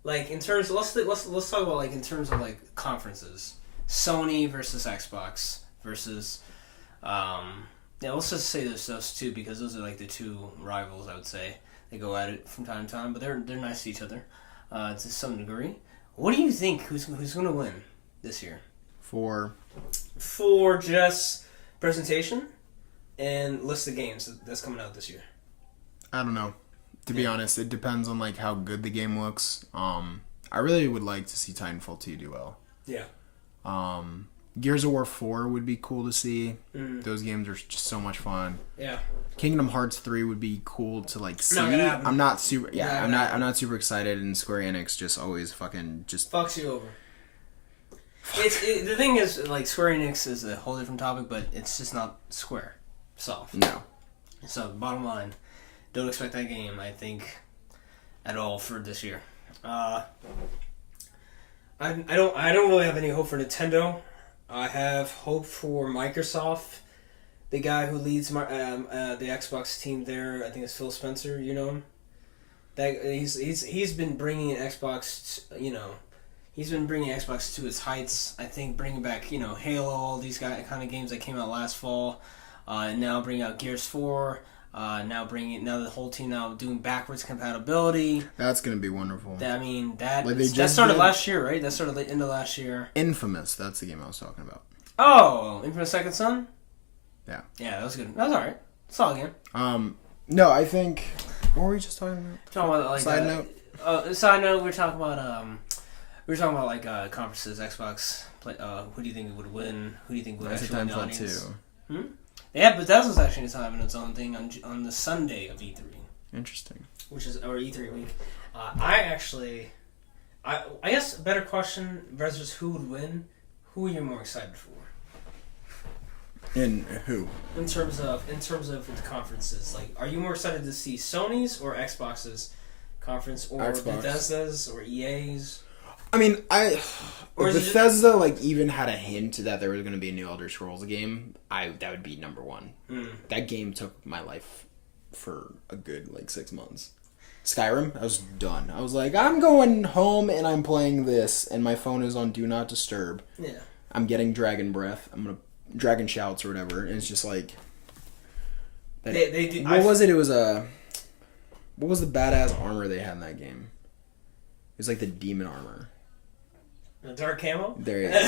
like in terms? Let's talk about like in terms of like conferences. Sony versus Xbox versus let's just say those two because those are like the two rivals. I would say they go at it from time to time, but they're nice to each other to some degree. What do you think? Who's going to win this year? For just presentation and list of games that's coming out this year. I don't know. To be honest, it depends on like how good the game looks. I really would like to see Titanfall 2 do well. Yeah. Gears of War 4 would be cool to see. Those games are just so much fun. Yeah. Kingdom Hearts 3 would be cool to like see. I'm not super I'm not super excited, and Square Enix just always fucking just fucks you over. The thing is, like, Square Enix is a whole different topic, but it's just not Square soft. No. So, bottom line, don't expect that game, I think, at all for this year. I don't really have any hope for Nintendo. I have hope for Microsoft. The guy who leads the Xbox team there, I think it's Phil Spencer. You know him. That he's been bringing Xbox. He's been bringing Xbox to its heights. I think bringing back Halo, all these kind of games that came out last fall. Now bringing out Gears 4. Now the whole team now doing backwards compatibility. That's gonna be wonderful. That started last year, right? That started the end of last year. Infamous. That's the game I was talking about. Oh, Infamous Second Son. Yeah. Yeah, that was good. That was alright. Solid game. No, I think. What were we just talking about? Talking about like side note. Side note. We're talking about like conferences. Xbox. Who do you think would win? Who do you think would actually win the audience? Yeah, but that was actually having its own thing on the Sunday of E3. Interesting. Or E3 week. I guess a better question versus who would win. Who are you more excited for? In who? In terms of the conferences, like, are you more excited to see Sony's or Xbox's conference, or Bethesda's or EA's? I mean, Or Bethesda like even had a hint that there was going to be a new Elder Scrolls game, that would be number one. That game took my life for a good like 6 months. Skyrim, I was done. I was like, I'm going home and I'm playing this, and my phone is on Do Not Disturb. Yeah. I'm getting Dragon Breath. Dragon Shouts or whatever, and it's just like. They do. What was it? It was what was the badass armor they had in that game? It was like the demon armor. The dark camo? There you go.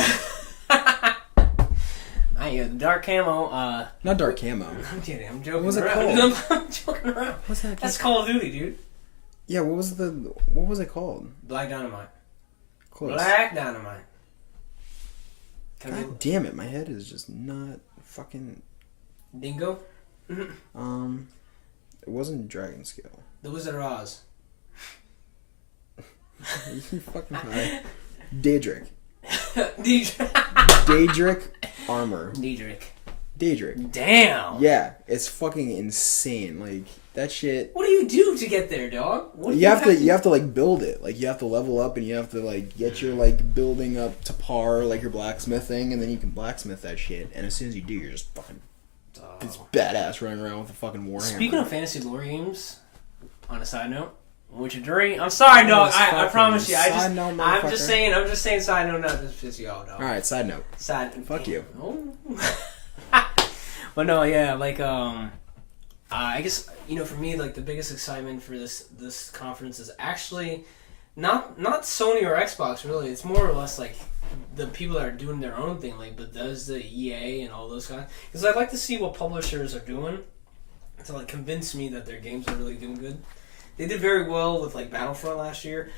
The dark camo. Not dark camo. I'm kidding. I'm joking. What was it around. called? I'm joking around. What's that? That's Call of Duty, dude. Yeah, what was it called? Black Dynamite. Close. Black Dynamite. God damn it, my head is just not fucking... Dingo? It wasn't Dragon Scale. The Wizard of Oz. You fucking high. Daedric. Daedric armor. Daedric. Damn. Yeah, it's fucking insane. Like, that shit... What do you do to get there, dog? You have to like build it. Like, you have to level up and you have to like get your like building up to par, like your blacksmithing, and then you can blacksmith that shit. And as soon as you do, you're just fucking it's badass running around with a fucking warhammer. Speaking of fantasy lore games, on a side note, Witcher 3. I'm sorry, dog. I promise you. I'm just saying side note, not just piss you off, dog. All right, side note. Fuck you. Oh. But no, yeah, like I guess for me, like the biggest excitement for this conference is actually not Sony or Xbox. Really, it's more or less like the people that are doing their own thing, like Bethesda, EA, and all those guys. Because I'd like to see what publishers are doing to like convince me that their games are really doing good. They did very well with like Battlefront last year,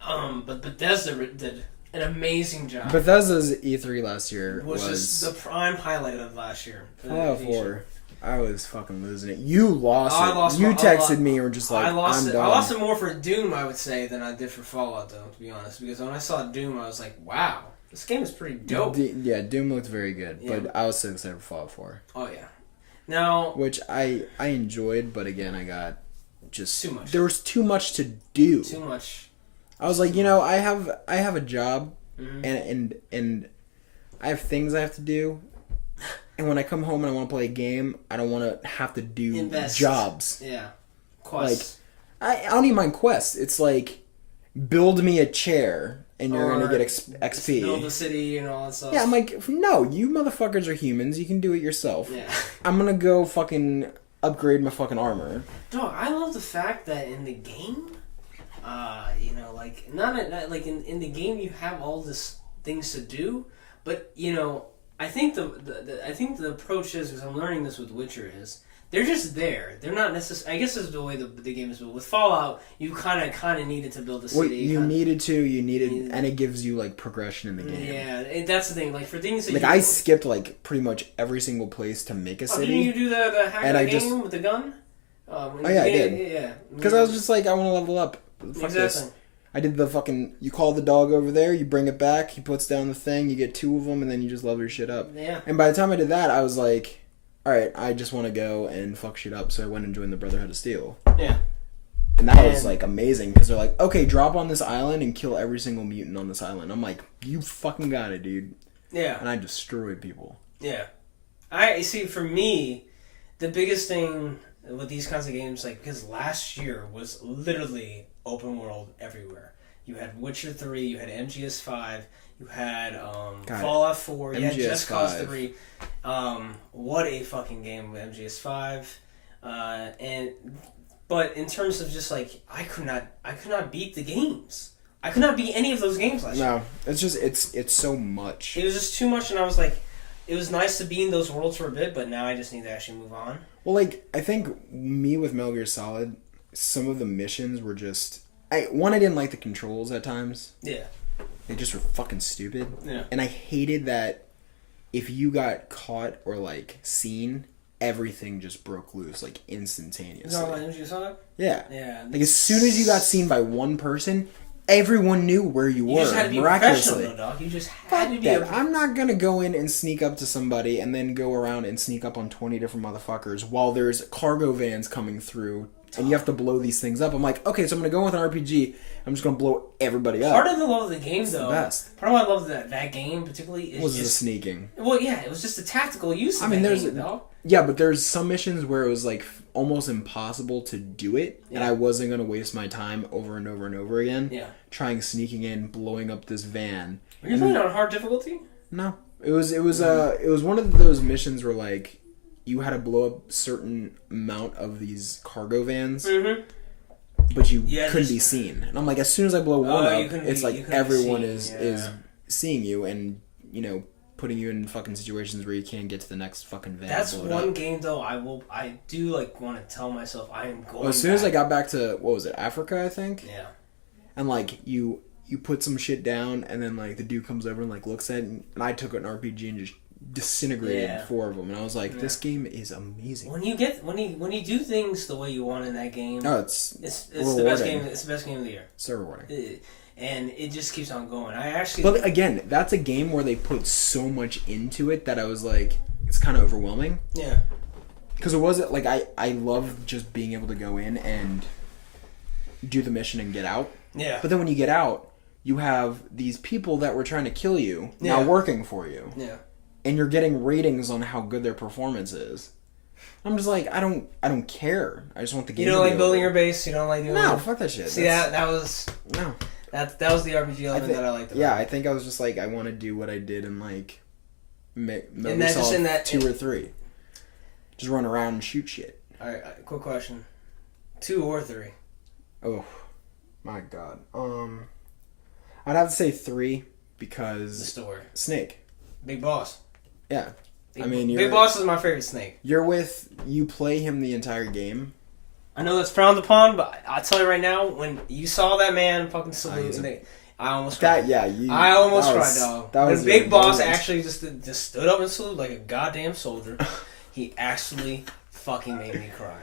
but Bethesda did an amazing job. Bethesda's E3 last year was just the prime highlight of last year. Fallout 4. I was fucking losing it. You lost it. You texted me and were just like, I'm done. I lost it more for Doom, I would say, than I did for Fallout, though, to be honest. Because when I saw Doom, I was like, wow, this game is pretty dope. Yeah, Doom looked very good. Yeah. But I was so excited for Fallout 4. Oh, yeah. Now... Which I enjoyed, but again, I got just... Too much. There was too much to do. Too much. I was like, I have a job, and I have things I have to do. And when I come home and I want to play a game, I don't want to have to do jobs. Yeah. Quests. Like, I don't even mind quests. It's like, build me a chair and you're going to get XP. Build a city and all that stuff. Yeah, I'm like, no, you motherfuckers are humans. You can do it yourself. Yeah. I'm going to go fucking upgrade my fucking armor. Dog, I love the fact that in the game, like, like in the game you have all this things to do, but, I think the approach is, because I'm learning this with Witcher, is they're just there. They're not necessarily... I guess this is the way the game is built. With Fallout, you kind of needed to build a city. Well, you needed, and it gives you like progression in the game. Yeah, that's the thing. Like for things that like I skipped like pretty much every single place to make a city. Didn't you do the hack of the game with the gun? Yeah, I did. Yeah. Because I was just like, I want to level up. Fuck this. I did the fucking... You call the dog over there, you bring it back, he puts down the thing, you get 2 of them, and then you just level your shit up. Yeah. And by the time I did that, I was like, alright, I just want to go and fuck shit up, so I went and joined the Brotherhood of Steel. Yeah. And that was, like, amazing, because they're like, okay, drop on this island and kill every single mutant on this island. I'm like, you fucking got it, dude. Yeah. And I destroyed people. Yeah. I see, for me, the biggest thing with these kinds of games, like, because last year was literally open world everywhere. You had Witcher 3, you had MGS5, you had Fallout 4, you had Just Cause 3. What a fucking game with MGS5. But in terms of just like, I could not beat the games. I could not beat any of those games last year. No, it's just, it's so much. It was just too much, and I was like, it was nice to be in those worlds for a bit, but now I just need to actually move on. Well, like, I think me with Metal Gear Solid, some of the missions were just... I didn't like the controls at times. Yeah. They just were fucking stupid. Yeah. And I hated that if you got caught or, like, seen, everything just broke loose, like, instantaneously. Is that what MGS Solid? Yeah. Yeah. Like, as soon as you got seen by one person, everyone knew where you were. You just had to be miraculously. professional, though, dog. You just had to be... I'm not going to go in and sneak up to somebody and then go around and sneak up on 20 different motherfuckers while there's cargo vans coming through and you have to blow these things up. I'm like, okay, so I'm gonna go with an RPG. I'm just gonna blow everybody up. Part of the love of the game, it's though. The best. Part of why I love that game particularly is was just the sneaking. Well, yeah, it was just the tactical use. Of but there's some missions where it was like almost impossible to do it, and I wasn't gonna waste my time over and over and over again. Yeah. Trying sneaking in, blowing up this van. Were you playing on hard difficulty? No, it was one of those missions where like you had to blow up certain amount of these cargo vans. Mm-hmm. But you couldn't be seen, and I'm like, as soon as I blow one up, it's like everyone is seeing you, and putting you in fucking situations where you can't get to the next fucking van. That's one game though. I do like want to tell myself I am going. Well, as soon as I got back to what was it, Africa, I think. Yeah. And like you put some shit down, and then like the dude comes over and like looks at it, and I took an RPG and just disintegrated 4 of them, and I was like, this game is amazing. When you do things the way you want in that game, it's the best game. It's the best game of the year. So rewarding, and it just keeps on going. But again, that's a game where they put so much into it that I was like, it's kind of overwhelming. Yeah, because it wasn't like I love just being able to go in and do the mission and get out. Yeah, but then when you get out, you have these people that were trying to kill you now working for you. Yeah. And you're getting ratings on how good their performance is. I'm just like, I don't care. I just want the game. You don't like building your base. You don't like doing. No, fuck that shit. See that was that was the RPG element that I liked. Yeah, I think I was just like, I want to do what I did in like, that 2 or 3. Just run around and shoot shit. All right, quick question: 2 or 3? Oh, my God. I'd have to say 3 because the story. Snake. Big Boss. Yeah. Big Boss is my favorite Snake. You play him the entire game. I know that's frowned upon, but I'll tell you right now, when you saw that man fucking salute, I almost cried. I almost cried, dog. When Big Boss actually just stood up and saluted like a goddamn soldier, he actually fucking made me cry.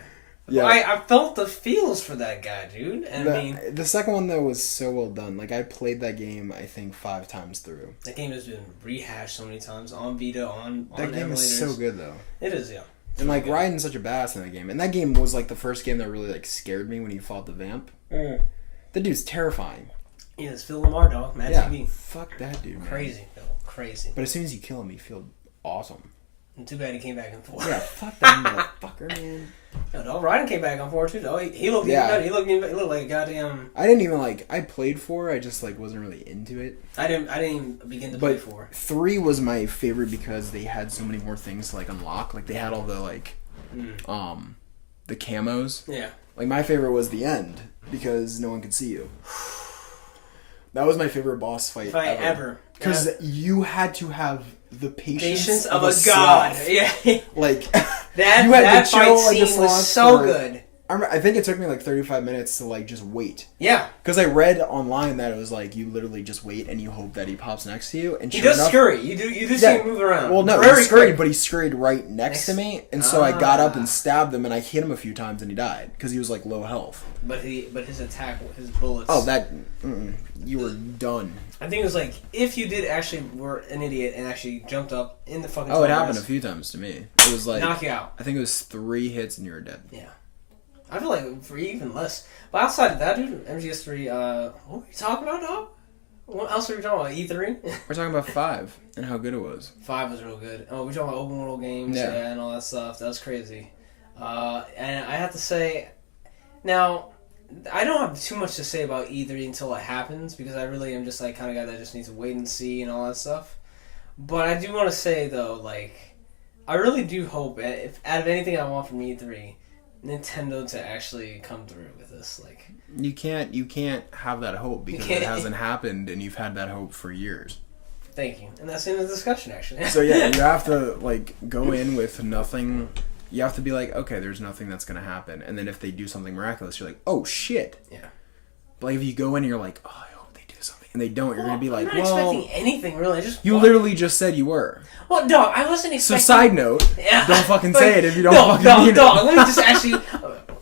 Yeah. I felt the feels for that guy, dude. And the second one though was so well done. Like I played that game, I think 5 times through. That game has been rehashed so many times on Vita, on that game emulators. Is so good though. It is, yeah. And like Raiden's such a badass in that game. And that game was like the first game that really like scared me when he fought the vamp. The dude's terrifying. Yeah, it's Phil Lamar, dog. Mad TV. Fuck that dude. Man. Crazy, Phil. Crazy. But as soon as you kill him, you feel awesome. And too bad he came back in 4. Yeah, fuck that motherfucker, man. No, dog. Raiden came back on 4 too, though. He looked even better. He looked like a goddamn. I didn't even like. I played 4. I just like wasn't really into it. I didn't even begin to play 4. 3 was my favorite because they had so many more things to like unlock. Like they had all the like, the camos. Yeah. Like my favorite was the end because no one could see you. That was my favorite boss fight ever. Because you had to have the patience of a god. Yeah. Like that fight scene was so good. I think it took me like 35 minutes to like just wait. Yeah. Because I read online that it was like you literally just wait and you hope that he pops next to you. And he does scurry. You do see him move around. Well, no, he scurried, but he scurried right next to me, and so I got up and stabbed him, and I hit him a few times, and he died because he was like low health. But his attack, his bullets. Oh, you were done. I think it was like if you did actually were an idiot and actually jumped up in the fucking. Oh, it happened a few times to me. It was like knock you out. I think it was 3 hits and you were dead. Yeah. I feel like for even less. But outside of that, dude, MGS3, what were you talking about, dog? What else were we talking about? E3? We're talking about 5 and how good it was. 5 was real good. Oh, we're talking about open world games and all that stuff. That was crazy. And I have to say, now, I don't have too much to say about E3 until it happens because I really am just like kind of guy that just needs to wait and see and all that stuff. But I do want to say, though, like, I really do hope, if out of anything I want from E3, Nintendo to actually come through with this. Like you can't have that hope because it hasn't happened and you've had that hope for years. Thank you. And that's the end of the discussion actually. So yeah, you have to like go in with nothing. You have to be like, okay, there's nothing that's gonna happen, and then if they do something miraculous, you're like, oh shit. Yeah. But like, if you go in and you're like, oh, I hope they do something, and they don't, you're gonna be like, I'm not expecting anything really. You literally just said you were. Well, dog, I wasn't expecting... So, side note, don't fucking say it if you don't fucking mean it. Dog, let me just actually...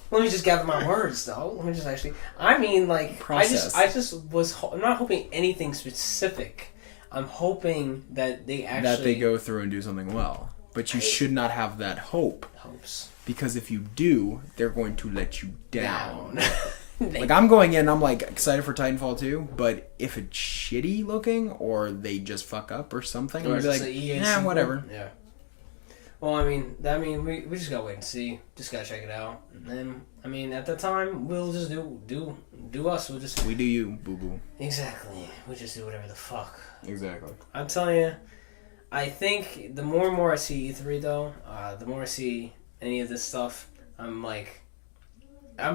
Let me just gather my words, though. Let me just actually... I mean, like, process. I just was... I'm not hoping anything specific. I'm hoping that they actually... That they go through and do something well. But you should not have that hope. Hopes. because if you do, they're going to let you down. Like, I'm going in, I'm like excited for Titanfall 2, but if it's shitty looking or they just fuck up or something, I'm gonna be like, whatever. Yeah. Well, I mean, we just gotta wait and see. Just gotta check it out. And then, I mean, at the time, we'll just do us. We do you, boo boo. Exactly. We just do whatever the fuck. Exactly. I'm telling you, I think the more and more I see E3 though, the more I see any of this stuff, I'm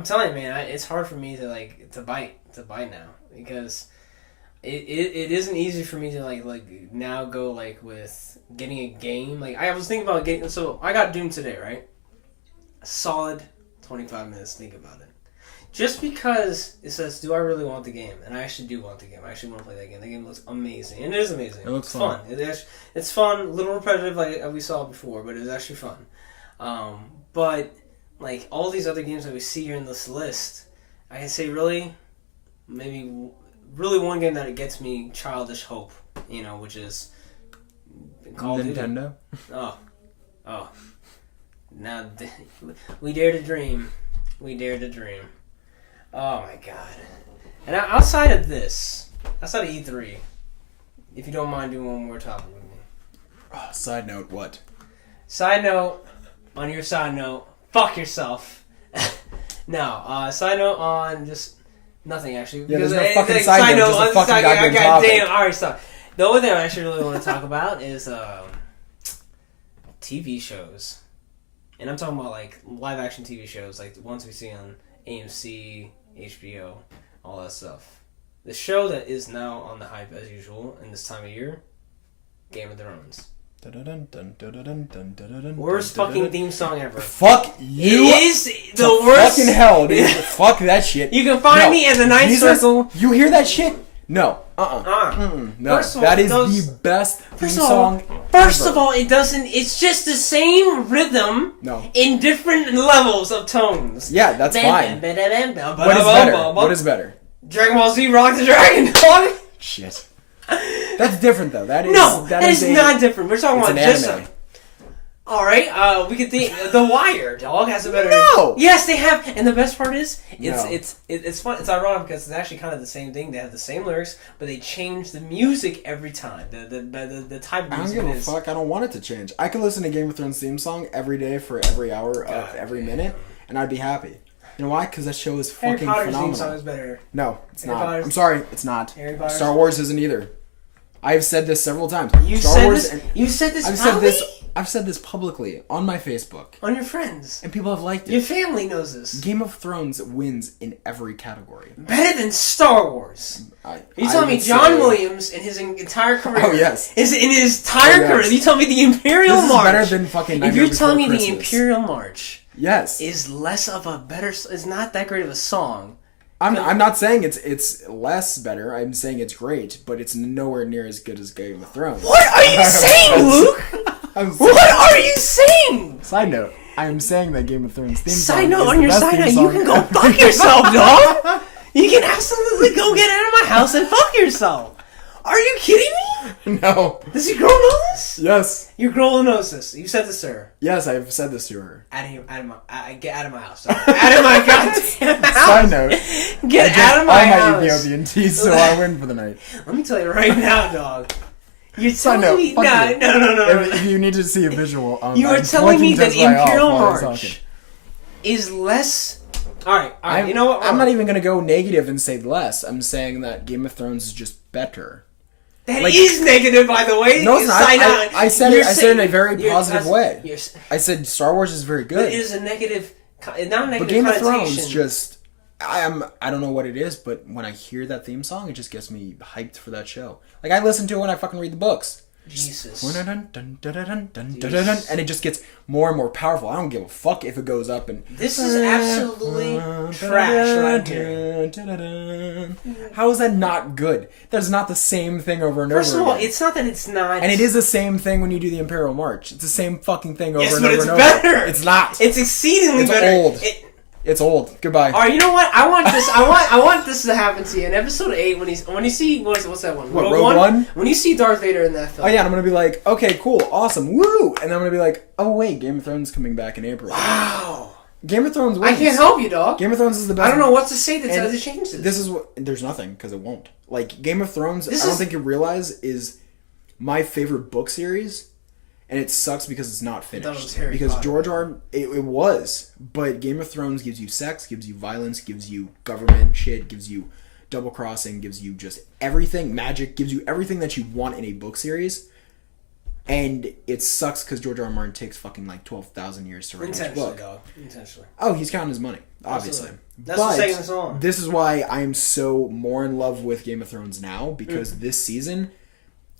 telling you, man, it's hard for me to bite now, because it isn't easy for me to like now go like with getting a game. Like, I was thinking about getting, so I got Doom today, right? A solid 25 minutes to think about it. Just because it says, do I really want the game? And I actually do want the game. I actually want to play that game. The game looks amazing. And it is amazing. It looks fun. It's fun, a little repetitive like we saw before, but it was actually fun. But like all these other games that we see here in this list, I can say really one game that it gets me childish hope, which is called Nintendo. Oh. Now we dare to dream. We dare to dream. Oh my god. And outside of E3, if you don't mind doing one more topic with me. Side note, what? Side note, on your side note, fuck yourself. No, side note on just nothing, actually. Yeah, there's no fucking side note, just a fucking goddamn topic. Damn, alright, stop. The only thing I actually really want to talk about is TV shows. And I'm talking about like live action TV shows, like the ones we see on AMC, HBO, all that stuff. The show that is now on the hype as usual in this time of year, Game of Thrones. Worst fucking theme song ever. Fuck you. It is the worst. Fucking hell, dude. Fuck that shit. You can find me in the Ninth Circle. You hear that shit? No. No. That is the best theme song First of all, it doesn't. It's just the same rhythm. No. In different levels of tones. Yeah, that's fine. What is better? What is better? Dragon Ball Z Rock the Dragon, dog. Shit. That's different though. That is not different. We're talking about just anime. Alright, we could think The Wire, dog, has a better. No! Yes, they have, and the best part is No. it's fun. It's ironic because it's actually kind of the same thing. They have the same lyrics, but they change the music every time. The type of music. I don't give a fuck. I don't want it to change. I could listen to Game of Thrones theme song every day for every hour of every minute, and I'd be happy. You know why? Because that show is fucking Harry Potter's phenomenal. theme song is better. No, it's Harry not. Potter's... I'm sorry, it's not. Harry Potter's... Star Wars isn't either. I've said this several times. You said this. I've said this publicly on my Facebook. On your friends. And people have liked it. Your family knows this. Game of Thrones wins in every category. Better than Star Wars. You telling me John Williams in his entire career? Oh yes. Is in his entire career? You tell me the Imperial March? Better than fucking. If you're telling me the Imperial March, yes, is less of a better. Is not that great of a song. I'm not saying it's less better. I'm saying it's great, but it's nowhere near as good as Game of Thrones. What are you saying, Luke? What are you saying? Side note: I am saying that Game of Thrones theme song. Side note on your side note: you can go fuck yourself, dog. You can absolutely go get out of my house and fuck yourself. Are you kidding me? No. Does your girl know this? Yes. Your girl knows this. You said this to her. Yes, I've said this to her. Get out of my house. Dog. Out of my goddamn house. Side note. Get out of my house. all my Ethiopian tea, so I win for the night. Let me tell you right now, dog. You're telling me... No. If you need to see a visual... you are telling me that Imperial March is less... Alright, you know what? I'm not even going to go negative and say less. I'm saying that Game of Thrones is just better. That is negative, by the way. No, it's not. I said it in a very positive way. I said Star Wars is very good. But it is a negative... Not a negative but Game of Thrones just... I don't know what it is, but when I hear that theme song, it just gets me hyped for that show. Like, I listen to it when I fucking read the books. Jesus. And it just gets more and more powerful. I don't give a fuck if it goes up and... This is absolutely trash right here. How is that not good? That's not the same thing over and over again. First of all, it's not that it's not... And it is the same thing when you do the Imperial March. It's the same fucking thing over and over and over. Yes, but it's better. It's not. It's exceedingly better. It's old. It's old. Goodbye. All right, you know what? I want this. I want this to happen to you in episode 8 when you see what's that one? Rogue One? When you see Darth Vader in that film. Oh yeah, and I'm gonna be like, okay, cool, awesome, woo, and then I'm gonna be like, oh wait, Game of Thrones coming back in April. Wow. Game of Thrones wins. I can't help you, dog. Game of Thrones is the best. I don't know what to say that says it changes. This is what there's nothing because it won't. Like Game of Thrones, I don't think you realize is my favorite book series. And it sucks because it's not finished. Because Potter. George R. It was. But Game of Thrones gives you sex, gives you violence, gives you government shit, gives you double crossing, gives you just everything, magic, gives you everything that you want in a book series. And it sucks because George R. Martin takes fucking like 12,000 years to write each book. Dog. Intentionally. Oh, he's counting his money, obviously. That's what's taking this on. This is why I am so more in love with Game of Thrones now, because this season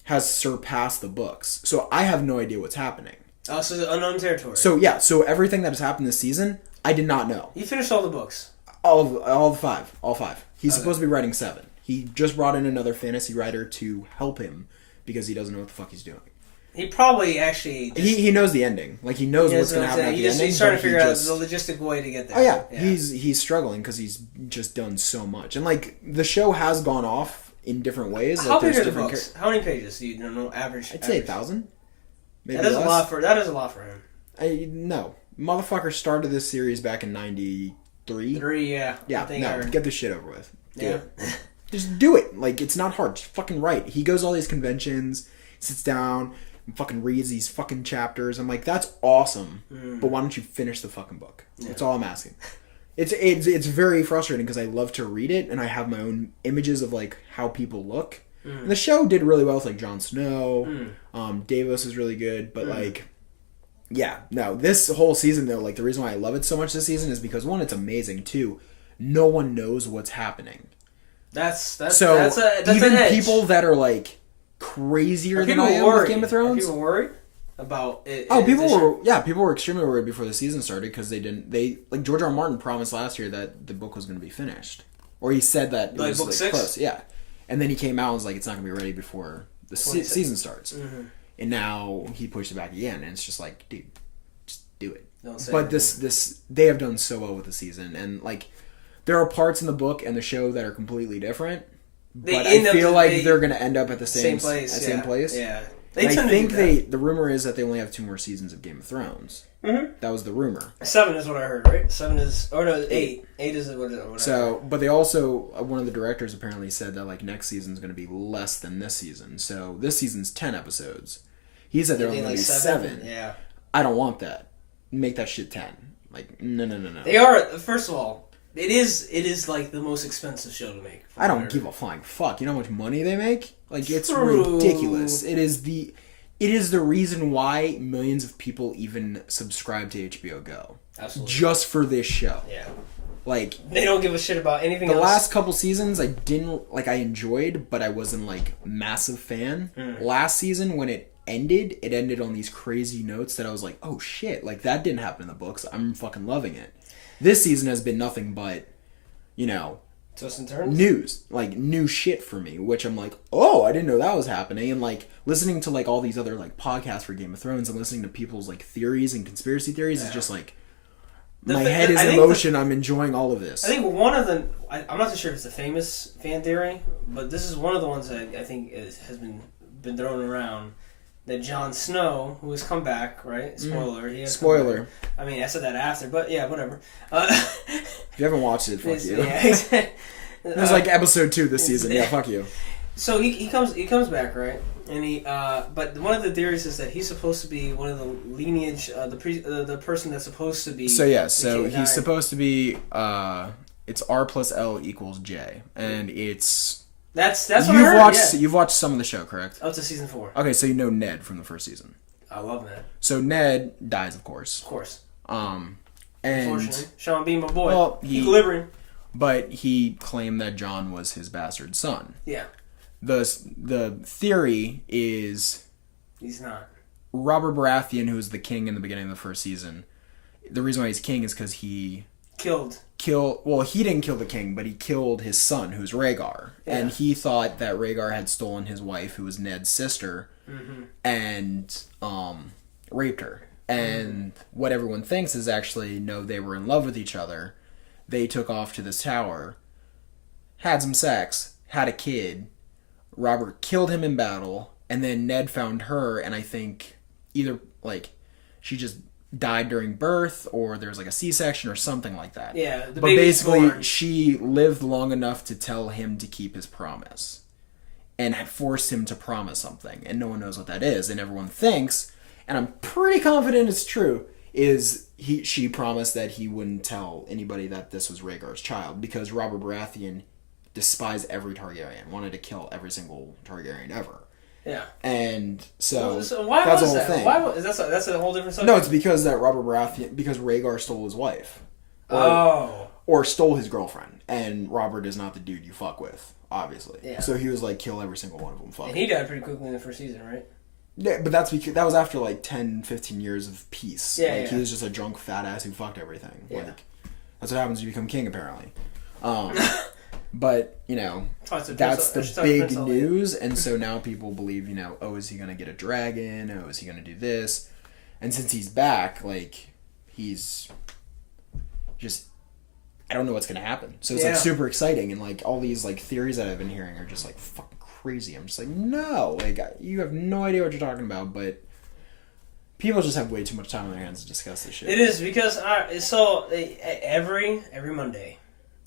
has surpassed the books. So I have no idea what's happening. Oh, so the unknown territory. So yeah, so everything that has happened this season, I did not know. You finished all the books? All five. He's supposed to be writing 7. He just brought in another fantasy writer to help him because he doesn't know what the fuck he's doing. He probably actually... He knows the ending. Like, he knows what's going to happen at the ending. He's trying to figure out the logistic way to get there. Oh, yeah. He's struggling because he's just done so much. And, like, the show has gone off in different ways. How big are the books? How many pages do you know average? I'd say 1,000. Maybe that is less. That is a lot for him. No. Motherfucker started this series back in 93. Yeah. Yeah, get this shit over with. Yeah. Just do it. Like, it's not hard. Just fucking write. He goes all these conventions, sits down, and fucking reads these fucking chapters. I'm like, that's awesome. But why don't you finish the fucking book? Yeah. That's all I'm asking. It's very frustrating because I love to read it and I have my own images of like how people look. And the show did really well with like Jon Snow. Davos is really good, but like, yeah, no, this whole season though, like the reason why I love it so much this season is because 1, it's amazing. 2, no one knows what's happening. That's even an edge. People that are like crazier than I am with Game of Thrones. Are people worried about it? Oh, people were extremely worried before the season started because like George R. Martin promised last year that the book was going to be finished, or he said that it was book like 6? close. Yeah, and then he came out and was like, it's not going to be ready before the season starts, and now he pushed it back again, and it's just like, dude, just do it. But this they have done so well with the season, and like there are parts in the book and the show that are completely different. But I feel like they're going to end up at the same place. Same place. Yeah. I think the rumor is that they only have 2 more seasons of Game of Thrones. That was the rumor. 7 is what I heard, right? 7 is... Or no, 8. 8 is what So, but they also... One of the directors apparently said that like next season's going to be less than this season. So, this season's 10 episodes. He said they're only going to be 7. Yeah. I don't want that. Make that shit 10. Like, no. They are... First of all... It is like the most expensive show to make. I don't give a flying fuck. You know how much money they make? Like, it's ridiculous. It is the reason why millions of people even subscribe to HBO Go. Absolutely. Just for this show. Yeah. Like, they don't give a shit about anything else. The last couple seasons I enjoyed, but I wasn't like massive fan. Last season when it ended on these crazy notes that I was like, oh shit, like that didn't happen in the books. I'm fucking loving it. This season has been nothing but, twists and turns? News. Like, new shit for me, which I'm like, oh, I didn't know that was happening. And, like, listening to, like, all these other, like, podcasts for Game of Thrones and listening to people's, like, theories and conspiracy theories is just, like, my head is in motion. I'm enjoying all of this. I think one of the... I'm not too sure if it's a famous fan theory, but this is one of the ones that I think has been thrown around. That Jon Snow, who has come back, right? Spoiler. He has Spoiler. I mean, I said that after, but yeah, whatever. If you haven't watched it, fuck you. Yeah, it was like episode 2 this season. Yeah, fuck you. So he comes back, right? And but one of the theories is that he's supposed to be one of the lineage, the person that's supposed to be. So he's supposed to be. It's R plus L equals J, and it's. That's what I heard, You've watched some of the show, correct? Up to season 4. Okay, so you know Ned from the first season. I love Ned. So Ned dies, of course. Of course. And unfortunately, Sean Bean, my boy. Well, Equilibrium. But he claimed that Jon was his bastard son. Yeah. The theory is he's not. Robert Baratheon, who was the king in the beginning of the first season. The reason why he's king is because he well, he didn't kill the king, but he killed his son, who's Rhaegar. Yeah. And he thought that Rhaegar had stolen his wife, who was Ned's sister, and raped her. And what everyone thinks is actually, no, they were in love with each other, they took off to this tower, had some sex, had a kid. Robert killed him in battle, and then Ned found her, and I think either, like, she just died during birth, or there was, like, a C-section or something like that. Yeah, but basically, she lived long enough to tell him to keep his promise. And forced him to promise something, and no one knows what that is, and everyone thinks, and I'm pretty confident it's true, she promised that he wouldn't tell anybody that this was Rhaegar's child, because Robert Baratheon despised every Targaryen, wanted to kill every single Targaryen ever. Yeah. And so why that's was the whole that? thing. Why was, that's a whole different subject? No, it's because that because Rhaegar stole his wife. Or stole his girlfriend, and Robert is not the dude you fuck with, obviously. Yeah. So he was like, kill every single one of them. Fuck. And he died pretty quickly in the first season, right? Yeah, but that's because that was after like 10, 15 years of peace. Yeah, He was just a drunk fat ass who fucked everything. Yeah. Like, that's what happens when you become king, apparently. But, that's the big news, and so now people believe, oh, is he going to get a dragon? Oh, is he going to do this? And since he's back, like, he's just, I don't know what's going to happen. So it's, like, super exciting, and, like, all these, like, theories that I've been hearing are just, like, fucking crazy. I'm just like, no, like, you have no idea what you're talking about, but people just have way too much time on their hands to discuss this shit. It is, because, every Monday,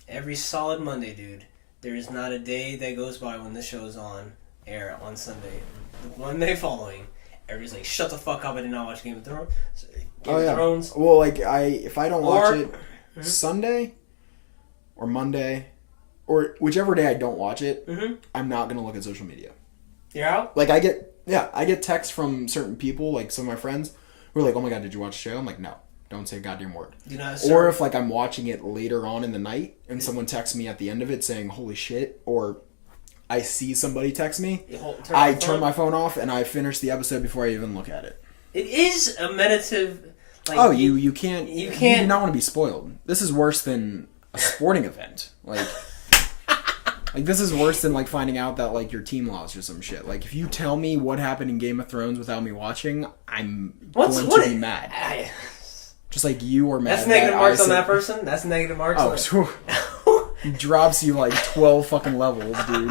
every solid Monday, dude, there is not a day that goes by when this show is on air on Sunday. The Monday following, everybody's like, shut the fuck up, I did not watch Game of Thrones. Game of Thrones. Well, like, if I don't watch it Sunday or Monday or whichever day I don't watch it, I'm not going to look at social media. You're out? Like, I get texts from certain people, like some of my friends, who are like, oh my god, did you watch the show? I'm like, no. Don't say a goddamn word. Or if, like, I'm watching it later on in the night and someone texts me at the end of it saying, holy shit, or I see somebody text me, I turn my phone off and I finish the episode before I even look at it. It is a meditative... Like, you can't... You do not want to be spoiled. This is worse than a sporting event. Like, this is worse than, like, finding out that, like, your team lost or some shit. Like, if you tell me what happened in Game of Thrones without me watching, I'm going to be mad. Just like you were mad. That's negative marks on that person? That's negative marks on that. He drops you like 12 fucking levels, dude.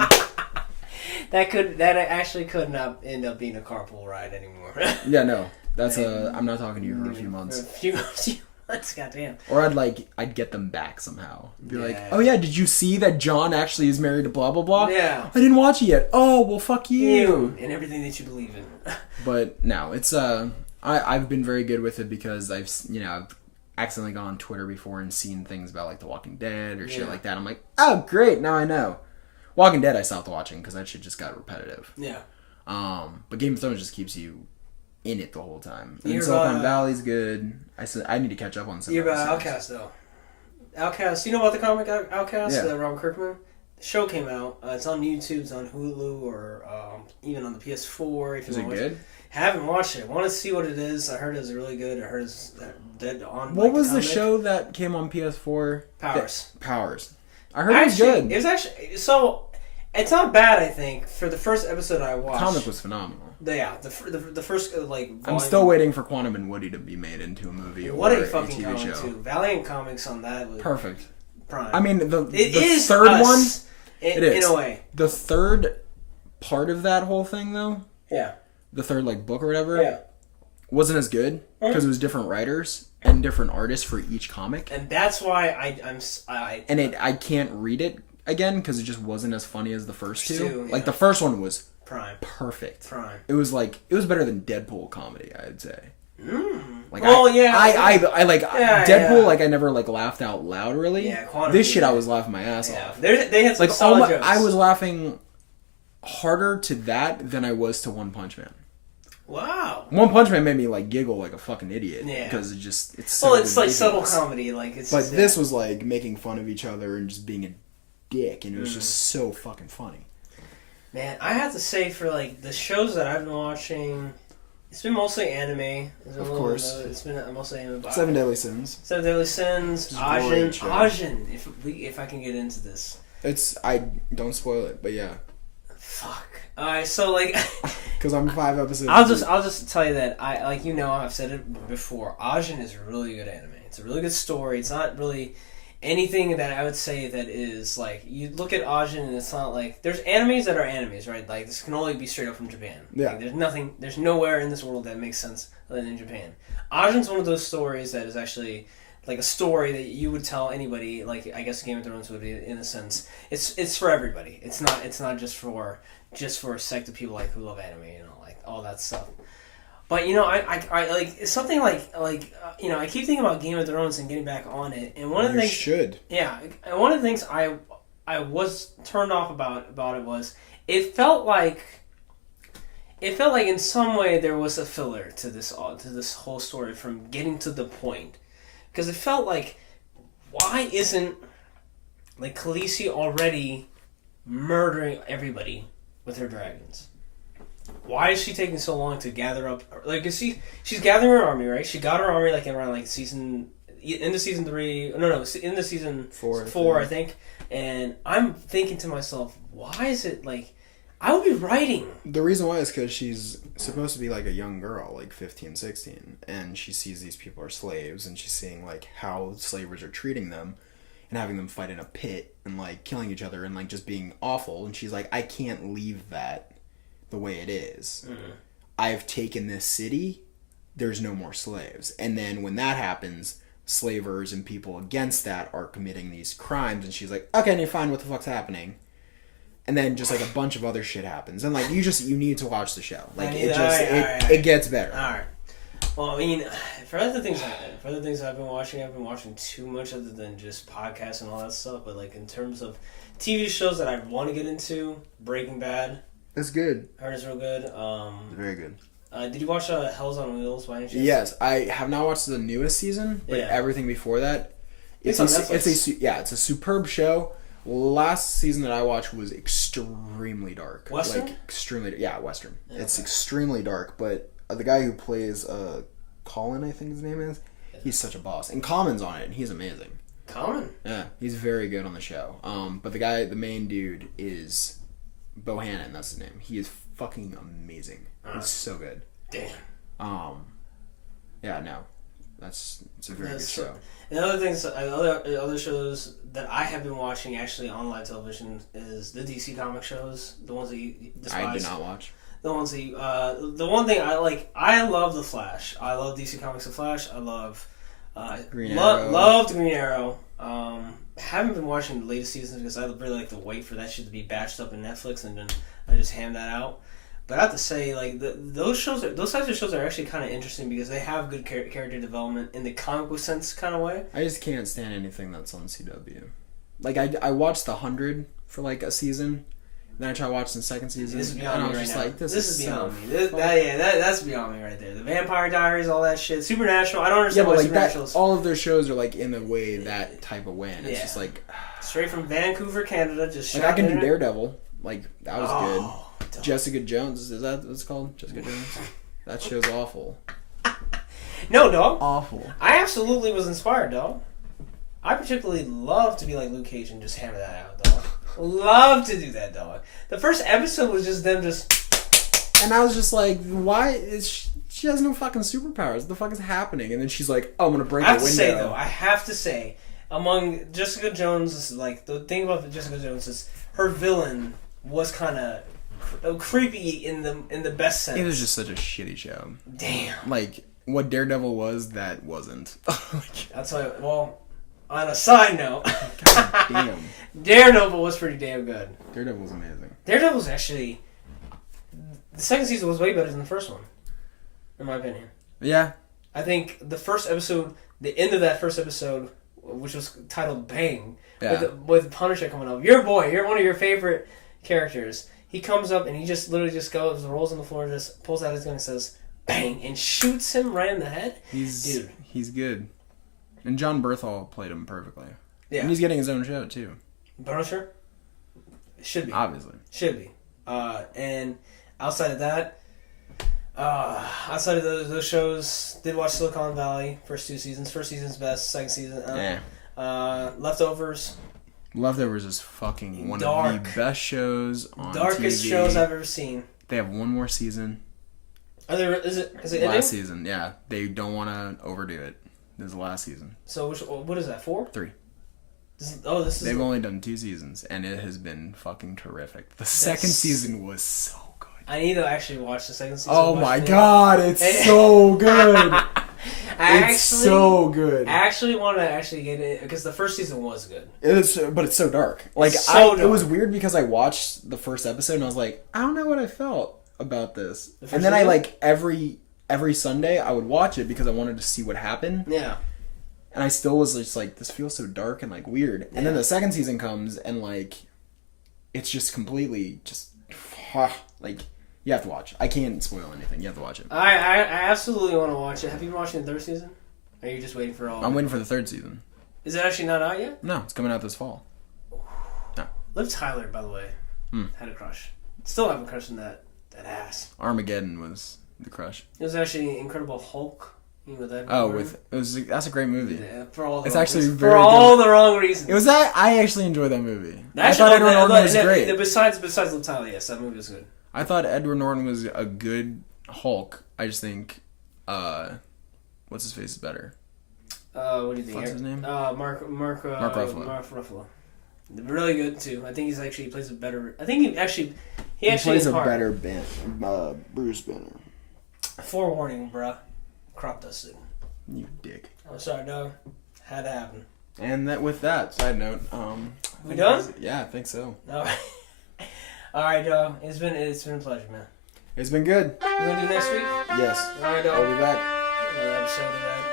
That actually could not end up being a carpool ride anymore. Yeah, no. That's I'm not talking to you for a few months. Goddamn. Or I'd get them back somehow. Be like, oh yeah, did you see that John actually is married to blah blah blah? Yeah. I didn't watch it yet. Oh, well fuck you. And everything that you believe in. But no, it's I've been very good with it because I've accidentally gone on Twitter before and seen things about like The Walking Dead or shit like that. I'm like, oh great, now I know. Walking Dead I stopped watching because that shit just got repetitive. Yeah. But Game of Thrones just keeps you in it the whole time. And Silicon Valley's good. I need to catch up on some. You're about Outcast though. Outcast, you know about the comic Outcast? Yeah. Robert Kirkman. The show came out. It's on YouTube. It's on Hulu or even on the PS4. Is it good? Haven't watched it. Want to see what it is. I heard it's really good. I heard it's dead on. What was the show that came on PS4? Powers. I heard it was good. It was actually it's not bad. I think for the first episode I watched. The comic was phenomenal. The first volume. I'm still waiting for Quantum and Woody to be made into a movie or a fucking TV show. Too. Valiant Comics on that was perfect. Prime. I mean the third one. It is in a way. The third part of that whole thing though. Yeah. The third book or whatever, wasn't as good because it was different writers and different artists for each comic, and that's why I can't read it again because it just wasn't as funny as the first two. Like the first one was perfect. It was better than Deadpool comedy, I'd say. Like I like Deadpool. Like I never laughed out loud really. Yeah, this shit I was laughing my ass off. They had some solid jokes. I was laughing harder to that than I was to One Punch Man. Wow. One Punch Man made me giggle like a fucking idiot because it's so it's like subtle comedy but this was like making fun of each other and just being a dick, and it was just so fucking funny. Man, I have to say for the shows that I've been watching, it's been mostly anime. Of course. It's been mostly anime. Seven Deadly Sins. Ajin. If I can get into this. I don't spoil it, but yeah. Fuck. Alright, so because I'm 5 episodes. I'll just tell you that I've said it before. Ajin is really good anime. It's a really good story. It's not really. anything that I would say that is like, you look at Ajin and it's not like, there's animes that are animes, right? Like this can only be straight up from Japan. Yeah. Like, there's nowhere in this world that makes sense other than in Japan. Ajin's one of those stories that is actually like a story that you would tell anybody. Like I guess Game of Thrones would be, in a sense. It's for everybody. It's not just for a sect of people like who love anime, like all that stuff. But I like it's something like I keep thinking about Game of Thrones and getting back on it, and one of the things should. Yeah, and one of the things I was turned off about it was it felt like in some way there was a filler to this whole story from getting to the point, because it felt like, why isn't like Khaleesi already murdering everybody with her dragons? Why is she taking so long to gather up? Like, she's gathering her army, right? She got her army like around like season 3. No, into season 4, I think. And I'm thinking to myself, why is it like I would be writing? The reason why is because she's supposed to be like a young girl, like 15, 16, and she sees these people are slaves, and she's seeing like how slavers are treating them, and having them fight in a pit and like killing each other and like just being awful. And she's like, I can't leave that the way it is. Mm-hmm. I've taken this city. There's no more slaves. And then when that happens, slavers and people against that are committing these crimes. And she's like, okay, and you're fine. What the fuck's happening? And then just like a bunch of other shit happens. And like you need to watch the show. Like it gets better. All right. Well, I mean, for other things I've been watching too much other than just podcasts and all that stuff. But like in terms of TV shows that I want to get into, Breaking Bad. It's good. I heard it's real good. Very good. Did you watch Hell's on Wheels by any chance? Yes, I have not watched the newest season, but everything before that. It's a superb show. Last season that I watched was extremely dark. Western? Like extremely, Western. Yeah, it's extremely dark, but the guy who plays Colin, I think his name is, he's such a boss. And Common's on it, and he's amazing. Common? Yeah, he's very good on the show. But the main dude is Bohannon, that's his name. He is fucking amazing. He's so good. Damn. Yeah, no. It's a very good show. And other shows that I have been watching actually on live television is the DC comic shows, the ones that you despise. I did not watch. The ones that you, the one thing I like, I love The Flash. I love DC Comics The Flash. I love Green Arrow. Loved Green Arrow. Haven't been watching the latest seasons because I really like to wait for that shit to be batched up in Netflix and then I just ham that out. But I have to say, like those types of shows are actually kind of interesting because they have good character development in the comic book sense kind of way. I just can't stand anything that's on CW. Like I watched The 100 for like a season. Then I tried watching the second season. This is beyond me right now. Like, this is beyond me. That's beyond me right there. The Vampire Diaries, all that shit. Supernatural. I don't understand why Supernatural is... all of their shows are like in the way that type of way, and it's just like straight from Vancouver, Canada. Just like I can do Daredevil. Like that was good. Jessica Jones, is that what it's called? Jessica Jones. That show's awful. No, dog. Awful. I absolutely was inspired, dog. I particularly love to be like Luke Haines and just hammer that out, dog. Love to do that, dog. The first episode was just them just... And I was just like, why is she has no fucking superpowers. What the fuck is happening? And then she's like, oh, I'm going to break the window. I have to say, among Jessica Jones, like, the thing about Jessica Jones is her villain was kind of creepy in the best sense. It was just such a shitty show. Damn. Like, what Daredevil was, that wasn't. That's why, well... On a side note, God damn. Daredevil was pretty damn good. Daredevil was amazing. Daredevil's actually... The second season was way better than the first one, in my opinion. Yeah. I think the first episode, the end of that first episode, which was titled Bang, with Punisher coming up. Your boy, you're one of your favorite characters. He comes up and he just literally just goes, rolls on the floor, just pulls out his gun and says, bang, and shoots him right in the head. He's good. And John Berthal played him perfectly. Yeah. And he's getting his own show, too. Punisher? Should be. Obviously. Should be. And outside of that, outside of those shows, did watch Silicon Valley, first 2 seasons. First season's best, second season. Leftovers. Leftovers is fucking one of the best shows on Darkest TV. shows I've ever seen. They have one more season. Is it ending? Last season, yeah. They don't want to overdo it. This is the last season. So what is that, 4? 3. They've only done 2 seasons, and it has been fucking terrific. The second season was so good. I need to actually watch the second season. Oh my god, it's so good. It's so good. I actually want to actually get it because the first season was good. But it's so dark. Like it was weird because I watched the first episode and I was like, I don't know what I felt about this. And then I every Sunday I would watch it because I wanted to see what happened. Yeah. And I still was just like, this feels so dark and like weird. And then the second season comes and like, it's just completely just like. You have to watch. I can't spoil anything. You have to watch it. I absolutely want to watch it. Have you been watching the third season? Or are you just waiting for all? I'm waiting for the third season. Is it actually not out yet? No, it's coming out this fall. No. Liv Tyler, by the way, had a crush. Still have a crush on that ass. Armageddon was the crush. It was actually Incredible Hulk. With that. That's a great movie. Yeah, for all the wrong reasons. It was that I actually enjoyed that movie. I thought Edward Norton was great. Besides Liv Tyler, yes, that movie was good. I thought Edward Norton was a good Hulk. I just think, what's his face is better. What do you think? What's his name? Mark Ruffalo. Mark Ruffalo. Really good too. I think he plays a better. I think he actually plays a better Bruce Banner. Forewarning, bruh. Crop dusted. You dick. I'm sorry, dog. Had to happen. And with that side note, we done? Yeah, I think so. All right. All right, dog. It's been a pleasure, man. It's been good. We gonna do next week? Yes. All right, dog. I'll be back. Another episode of that.